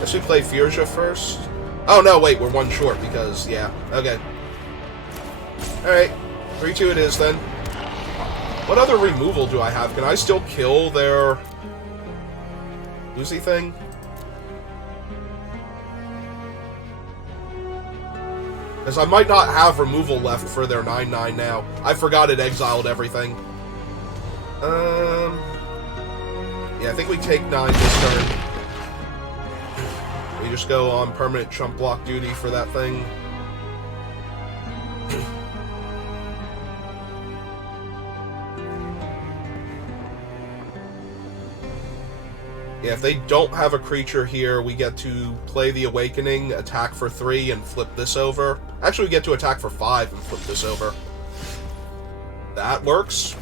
Guess we play Furia first? Oh, no, wait, we're one short because, yeah. Okay. Alright. 3-2 it is, then. What other removal do I have? Can I still kill their... Lucy thing? Because I might not have removal left for their 9/9 now. I forgot it exiled everything. Yeah, I think we take 9 this turn. We just go on permanent chump block duty for that thing. Yeah, if they don't have a creature here, we get to play the Awakening, attack for 3, and flip this over. Actually, we get to attack for 5 and flip this over. That works.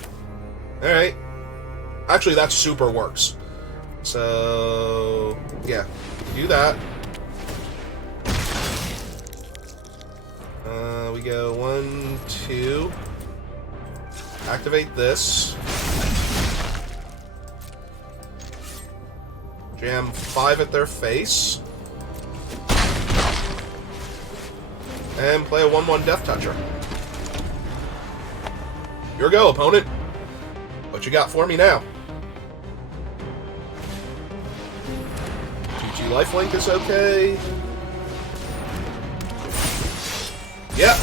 Alright. Actually, that super works. So, yeah, do that. We go 1, 2. Activate this. Jam 5 at their face. And play a 1/1 Death Toucher. Your go, opponent. What you got for me now? 2/2 lifelink is okay. Yep.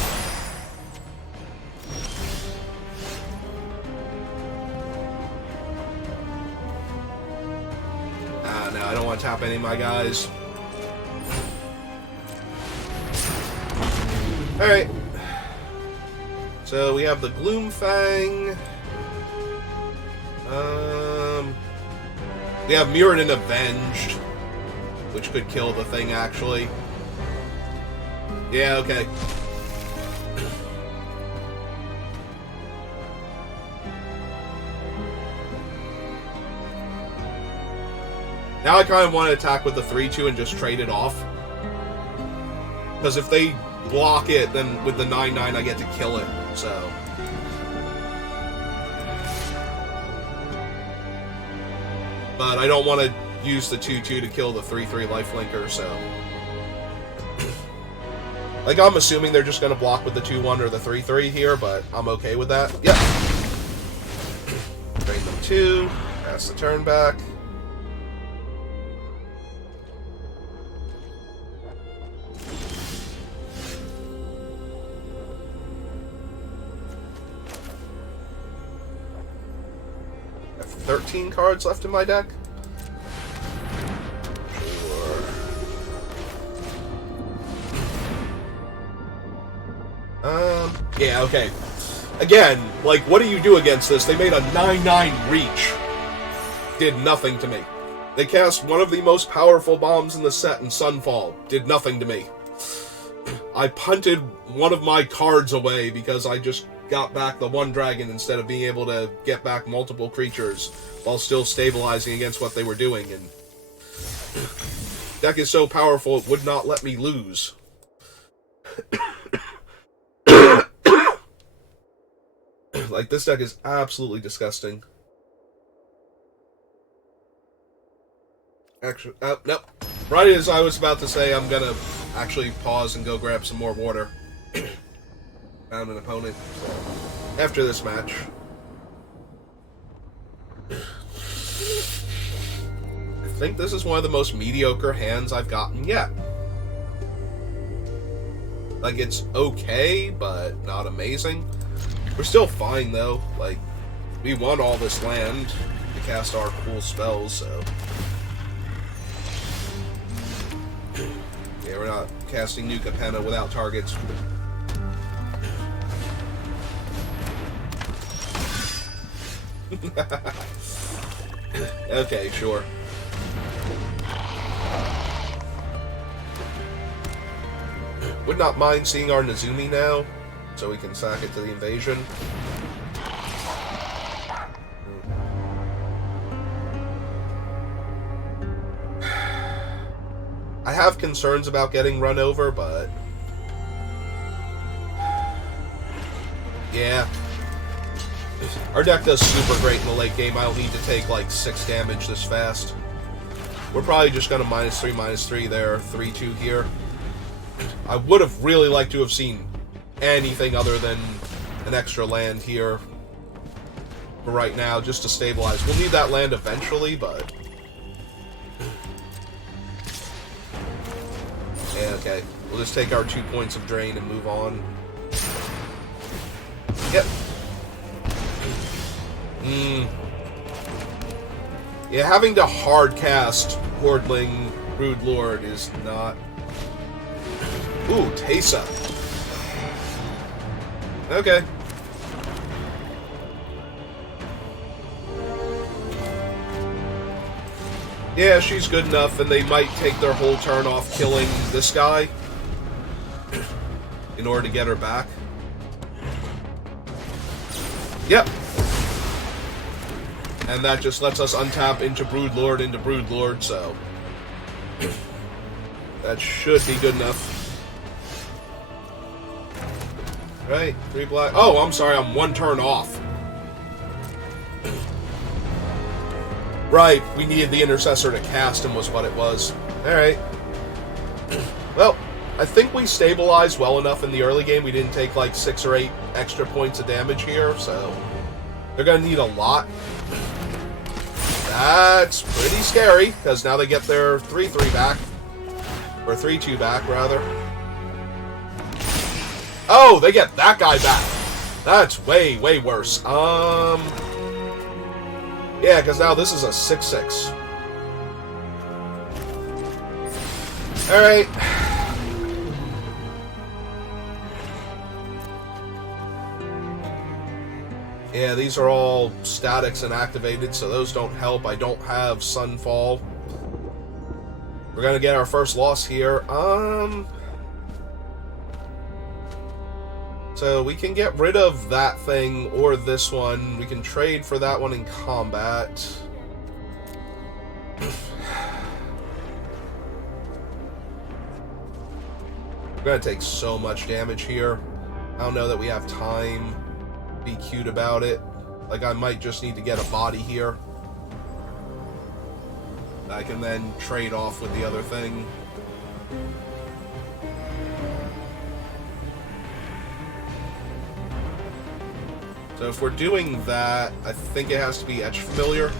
No, I don't want to tap any of my guys. Alright. So we have the Gloomfang. We have Mirrodin Avenged, which could kill the thing, actually. Yeah, okay. Now I kind of want to attack with the 3-2 and just trade it off. Because if they block it, then with the 9-9 I get to kill it, so... But I don't want to use the 2-2 to kill the 3-3 lifelinker, so... Like, I'm assuming they're just going to block with the 2-1 or the 3-3 here, but I'm okay with that. Yep. Drain them 2. Pass the turn back. I have 13 cards left in my deck. Yeah, okay. Again, like, what do you do against this? They made a 9-9 reach. Did nothing to me. They cast one of the most powerful bombs in the set in Sunfall. Did nothing to me. I punted one of my cards away because I just got back the one dragon instead of being able to get back multiple creatures while still stabilizing against what they were doing, and deck is so powerful it would not let me lose. Like, this deck is absolutely disgusting. Actually, nope. Right as I was about to say, I'm gonna actually pause and go grab some more water. Found an opponent after this match. I think this is one of the most mediocre hands I've gotten yet. Like, it's okay, but not amazing. We're still fine, though. Like, we won all this land to cast our cool spells, so... Yeah, we're not casting New Capenna without targets. Okay, sure. Would not mind seeing our Nezumi now, so we can sack it to the invasion. I have concerns about getting run over, but... Yeah. Our deck does super great in the late game. I don't need to take, like, 6 damage this fast. We're probably just gonna -3/-3 there, 3-2 here. I would have really liked to have seen anything other than an extra land here for right now, just to stabilize. We'll need that land eventually, but... Yeah, okay. We'll just take our 2 points of drain and move on. Yep. Yeah, having to hard cast Hordling Brood Lord is not... Ooh, Teysa. Okay. Yeah, she's good enough, and they might take their whole turn off killing this guy in order to get her back. Yep. And that just lets us untap into Brood Lord, so that should be good enough. Right, 3 black. Oh, I'm sorry, I'm 1 turn off. Right, we needed the Intercessor to cast him was what it was. Alright. Well, I think we stabilized well enough in the early game. We didn't take like 6 or 8 extra points of damage here, so they're gonna need a lot. That's pretty scary, because now they get their 3-3 back. Or 3-2 back, rather. Oh, they get that guy back. That's way, way worse. Yeah, because now this is a 6-6. Alright. Yeah, these are all statics and activated, so those don't help. I don't have Sunfall. We're gonna get our first loss here. So we can get rid of that thing or this one. We can trade for that one in combat. We're gonna take so much damage here. I don't know that we have time to be cute about it. Like, I might just need to get a body here. I can then trade off with the other thing. So if we're doing that, I think it has to be Etch Familiar,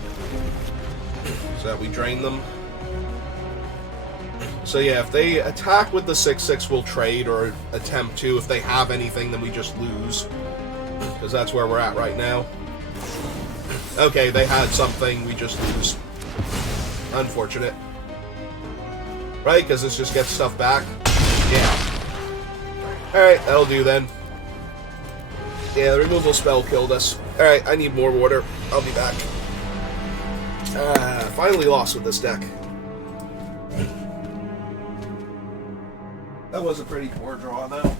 so that we drain them. So yeah, if they attack with the 6-6, we'll trade or attempt to. If they have anything, then we just lose, because that's where we're at right now. Okay, they had something, we just lose. Unfortunate. Right, because this just gets stuff back? Yeah. Alright, that'll do then. Yeah, the removal spell killed us. Alright, I need more water. I'll be back. Finally lost with this deck. That was a pretty poor draw, though.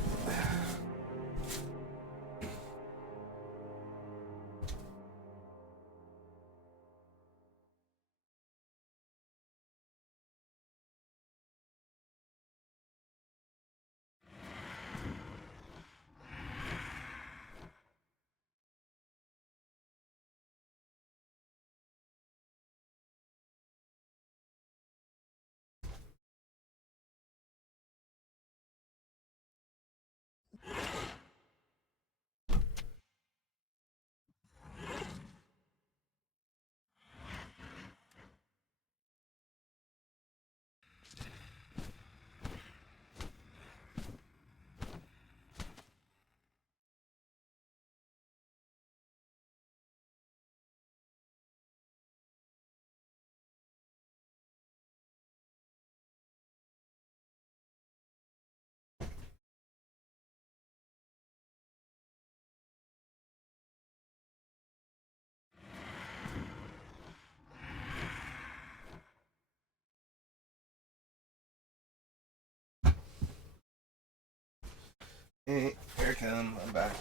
Hey, here I come. I'm back.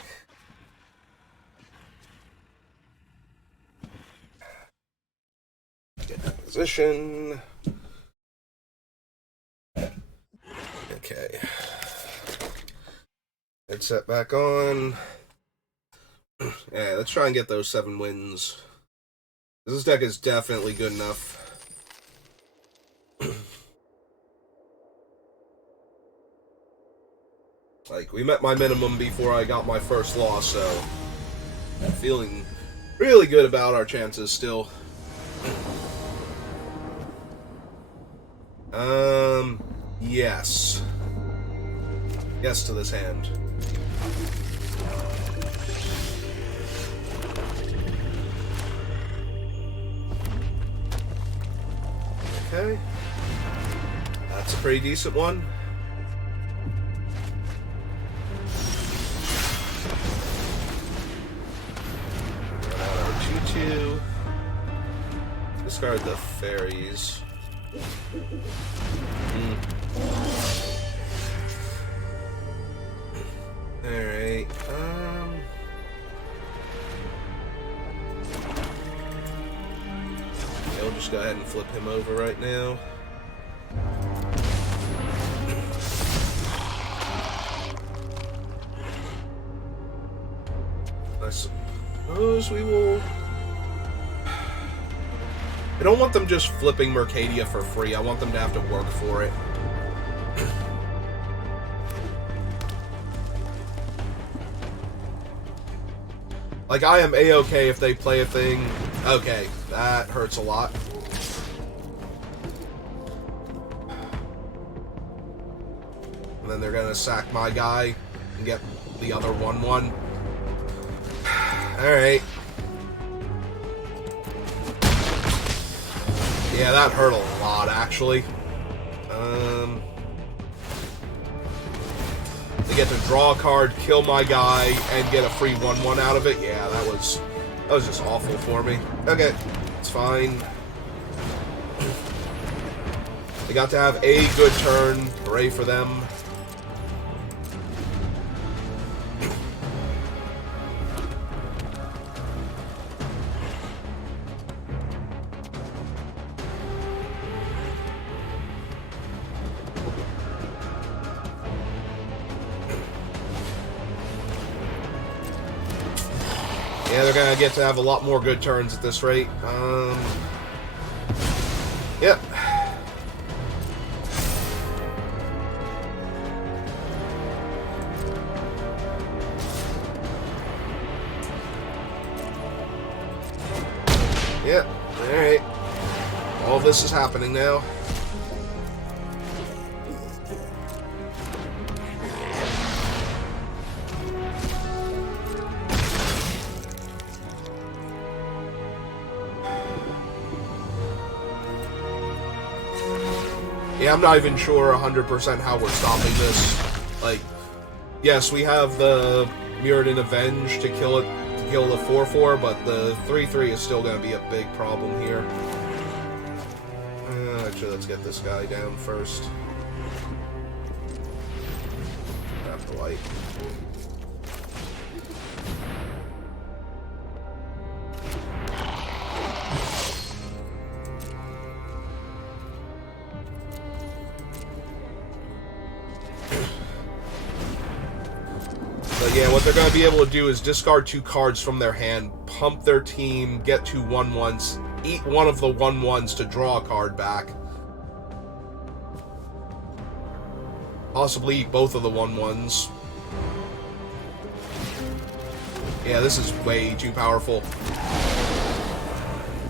Get that position. Okay. Headset back on. Yeah, let's try and get those 7 wins. This deck is definitely good enough. Like, we met my minimum before I got my first loss, so I'm feeling really good about our chances still. Yes. Yes to this hand. Okay. That's a pretty decent one. Discard the fairies. Alright, yeah, we'll just go ahead and flip him over right now. I suppose we will... I don't want them just flipping Mercadia for free. I want them to have to work for it. Like, I am A-okay if they play a thing Okay, that hurts a lot. And then they're gonna sack my guy and get the other 1-1. Alright. Yeah, that hurt a lot, actually. They get to draw a card, kill my guy, and get a free 1-1 out of it. Yeah, that was just awful for me. Okay, it's fine. They got to have a good turn. Hooray for them. Yeah, they're gonna get to have a lot more good turns at this rate. Yep. Yep. Alright. All of this is happening now. Yeah, I'm not even sure 100% how we're stopping this. Like, yes, we have the Mirrodin Avenge to kill the 4-4, but the 3-3 is still going to be a big problem here. Actually, let's get this guy down first. Tap the light. But yeah, what they're going to be able to do is discard 2 cards from their hand, pump their team, get 2 1-1s, eat one of the 1-1s to draw a card back. Possibly eat both of the 1-1s. Yeah, this is way too powerful.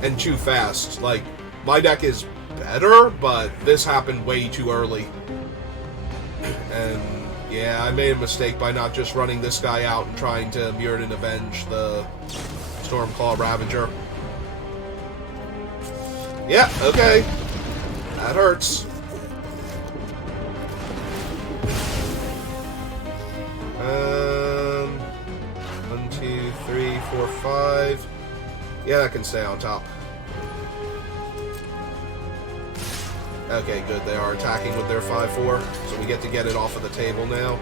And too fast. Like, my deck is better, but this happened way too early. And yeah, I made a mistake by not just running this guy out and trying to Mirrodin Avenge the Stormclaw Ravager. Yeah, okay. That hurts. 1, 2, 3, 4, 5. Yeah, that can stay on top. Okay, good. They are attacking with their 5-4, so we get to get it off of the table now.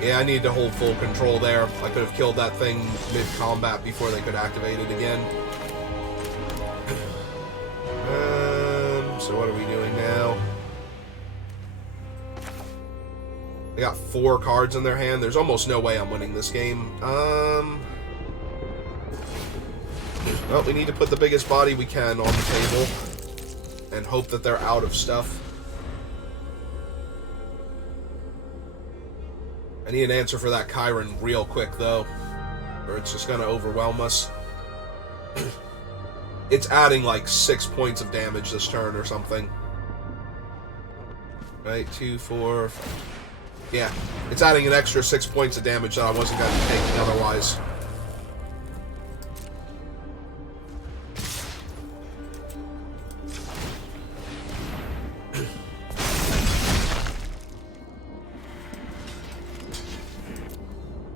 Yeah, I need to hold full control there. I could have killed that thing mid-combat before they could activate it again. So what are we doing now? They got 4 cards in their hand. There's almost no way I'm winning this game. Well, we need to put the biggest body we can on the table and hope that they're out of stuff. I need an answer for that Chiron real quick, though, or it's just going to overwhelm us. It's adding like 6 points of damage this turn or something. Right, 2, 4, 5. Yeah, it's adding an extra 6 points of damage that I wasn't going to be taking otherwise.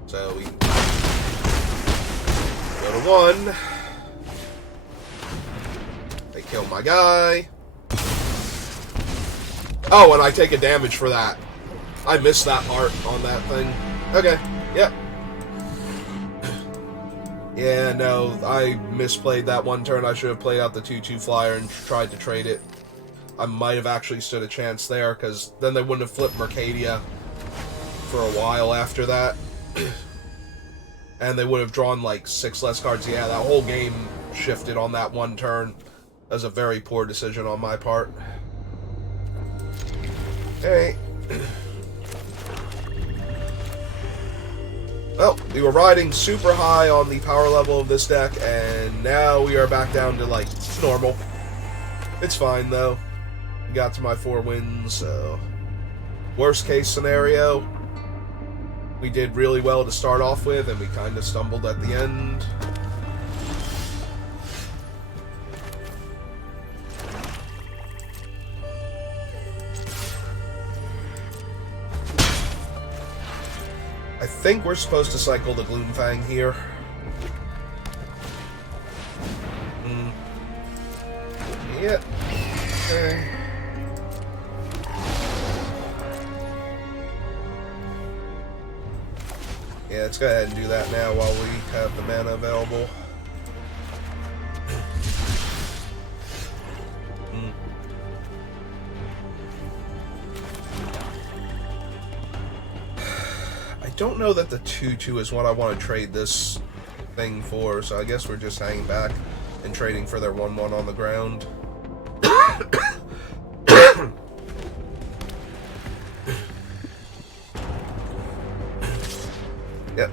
So we go to 1. They kill my guy. Oh, and I take a damage for that. I missed that part on that thing. Okay, yep. Yeah, no, I misplayed that one turn. I should have played out the 2/2 flyer and tried to trade it. I might have actually stood a chance there, because then they wouldn't have flipped Mercadia for a while after that. And they would have drawn like 6 less cards. Yeah, that whole game shifted on that one turn. That was a very poor decision on my part. Hey. Well, we were riding super high on the power level of this deck, and now we are back down to, like, normal. It's fine, though. We got to my 4 wins, so... Worst case scenario, we did really well to start off with, and we kind of stumbled at the end. I think we're supposed to cycle the Gloomfang here. Yep. Okay. Yeah, let's go ahead and do that now while we have the mana available. I don't know that the 2/2 is what I want to trade this thing for, so I guess we're just hanging back and trading for their 1/1 on the ground. Yep.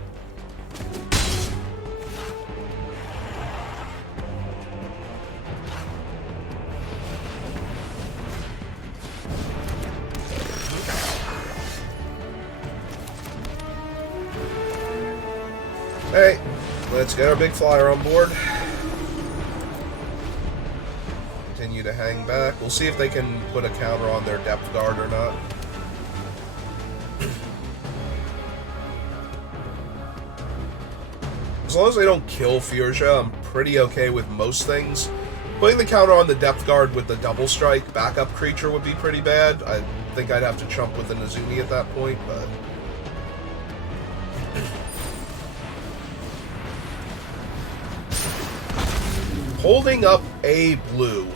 Hey, let's get our big flyer on board. Continue to hang back. We'll see if they can put a counter on their depth guard or not. As long as they don't kill Fuchsia, I'm pretty okay with most things. Putting the counter on the depth guard with the double strike backup creature would be pretty bad. I think I'd have to chump with the Nezumi at that point, but... Holding up a blue.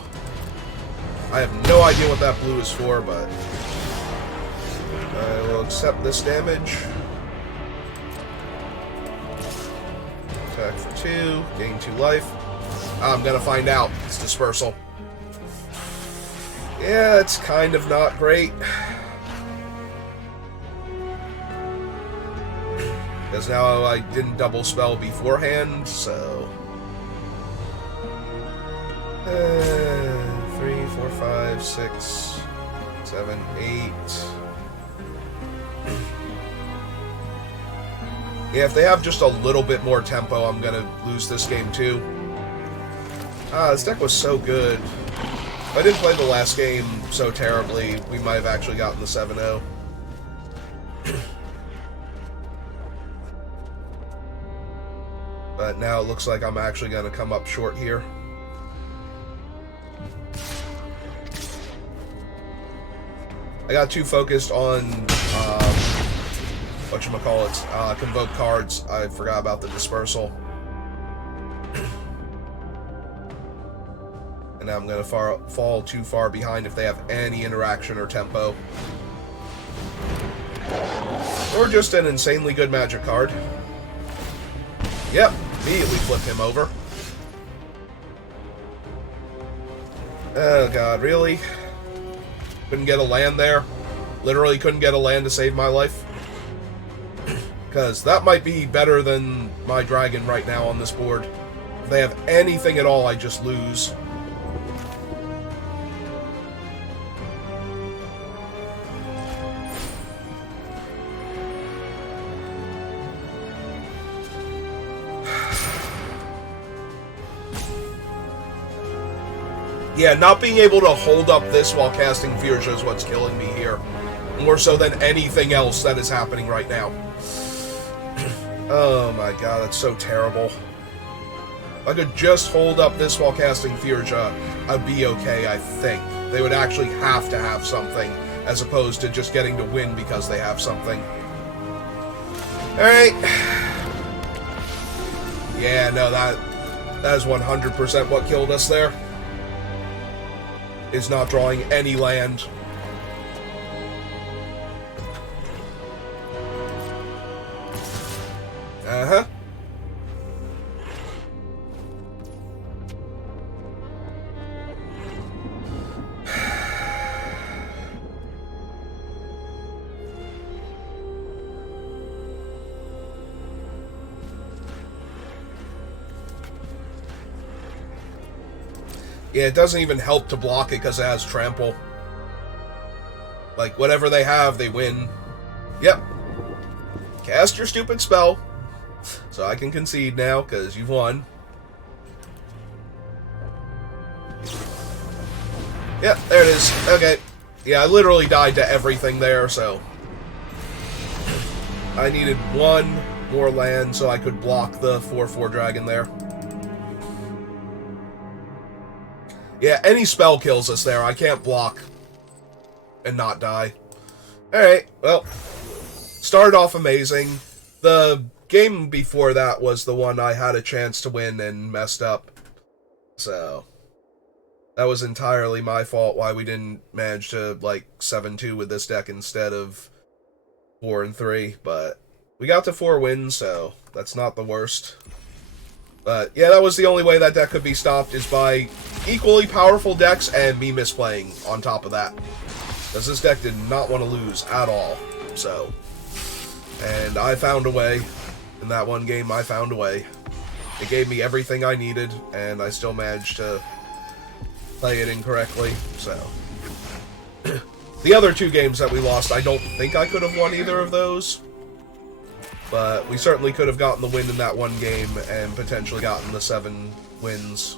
I have no idea what that blue is for, but I will accept this damage. Attack for 2, gain 2 life. I'm gonna find out. It's Dispersal. Yeah, it's kind of not great. Because now I didn't double spell beforehand, so... 3, 4, 5, 6, 7, 8. Yeah, if they have just a little bit more tempo, I'm gonna lose this game too. This deck was so good. If I didn't play the last game so terribly, we might have actually gotten the 7-0. But now it looks like I'm actually gonna come up short here. I got too focused on, whatchamacallit, Convoke cards. I forgot about the Dispersal. And now I'm going to fall too far behind if they have any interaction or tempo. Or just an insanely good magic card. Yep, immediately flip him over. Oh god, really? Couldn't get a land there. Literally couldn't get a land to save my life. Because that might be better than my dragon right now on this board. If they have anything at all, I just lose. Yeah, not being able to hold up this while casting Fuchsia is what's killing me here. More so than anything else that is happening right now. Oh my god, that's so terrible. If I could just hold up this while casting Fuchsia, I'd be okay, I think. They would actually have to have something, as opposed to just getting to win because they have something. Alright. Yeah, no, that is 100% what killed us there. is not drawing any land. Uh-huh. Yeah, it doesn't even help to block it because it has trample. Like, whatever they have, they win. Yep. Cast your stupid spell. So I can concede now, because you've won. Yep, there it is. Okay. Yeah, I literally died to everything there, so... I needed one more land so I could block the 4/4 dragon there. Yeah, any spell kills us there. I can't block and not die. Alright, well, started off amazing. The game before that was the one I had a chance to win and messed up. So, that was entirely my fault why we didn't manage to, like, 7-2 with this deck instead of 4-3. But we got to 4 wins, so that's not the worst. But, yeah, that was the only way that deck could be stopped, is by equally powerful decks and me misplaying on top of that. Because this deck did not want to lose at all. So, and I found a way. In that one game, I found a way. It gave me everything I needed, and I still managed to play it incorrectly, so. The other 2 games that we lost, I don't think I could have won either of those. But we certainly could have gotten the win in that one game and potentially gotten the 7 wins.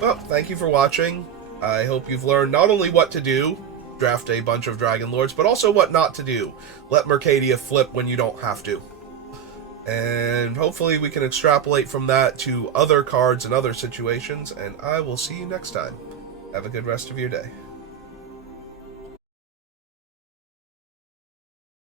Well, thank you for watching. I hope you've learned not only what to do, draft a bunch of Dragon Lords, but also what not to do. Let Mercadia flip when you don't have to. And hopefully we can extrapolate from that to other cards and other situations, and I will see you next time. Have a good rest of your day.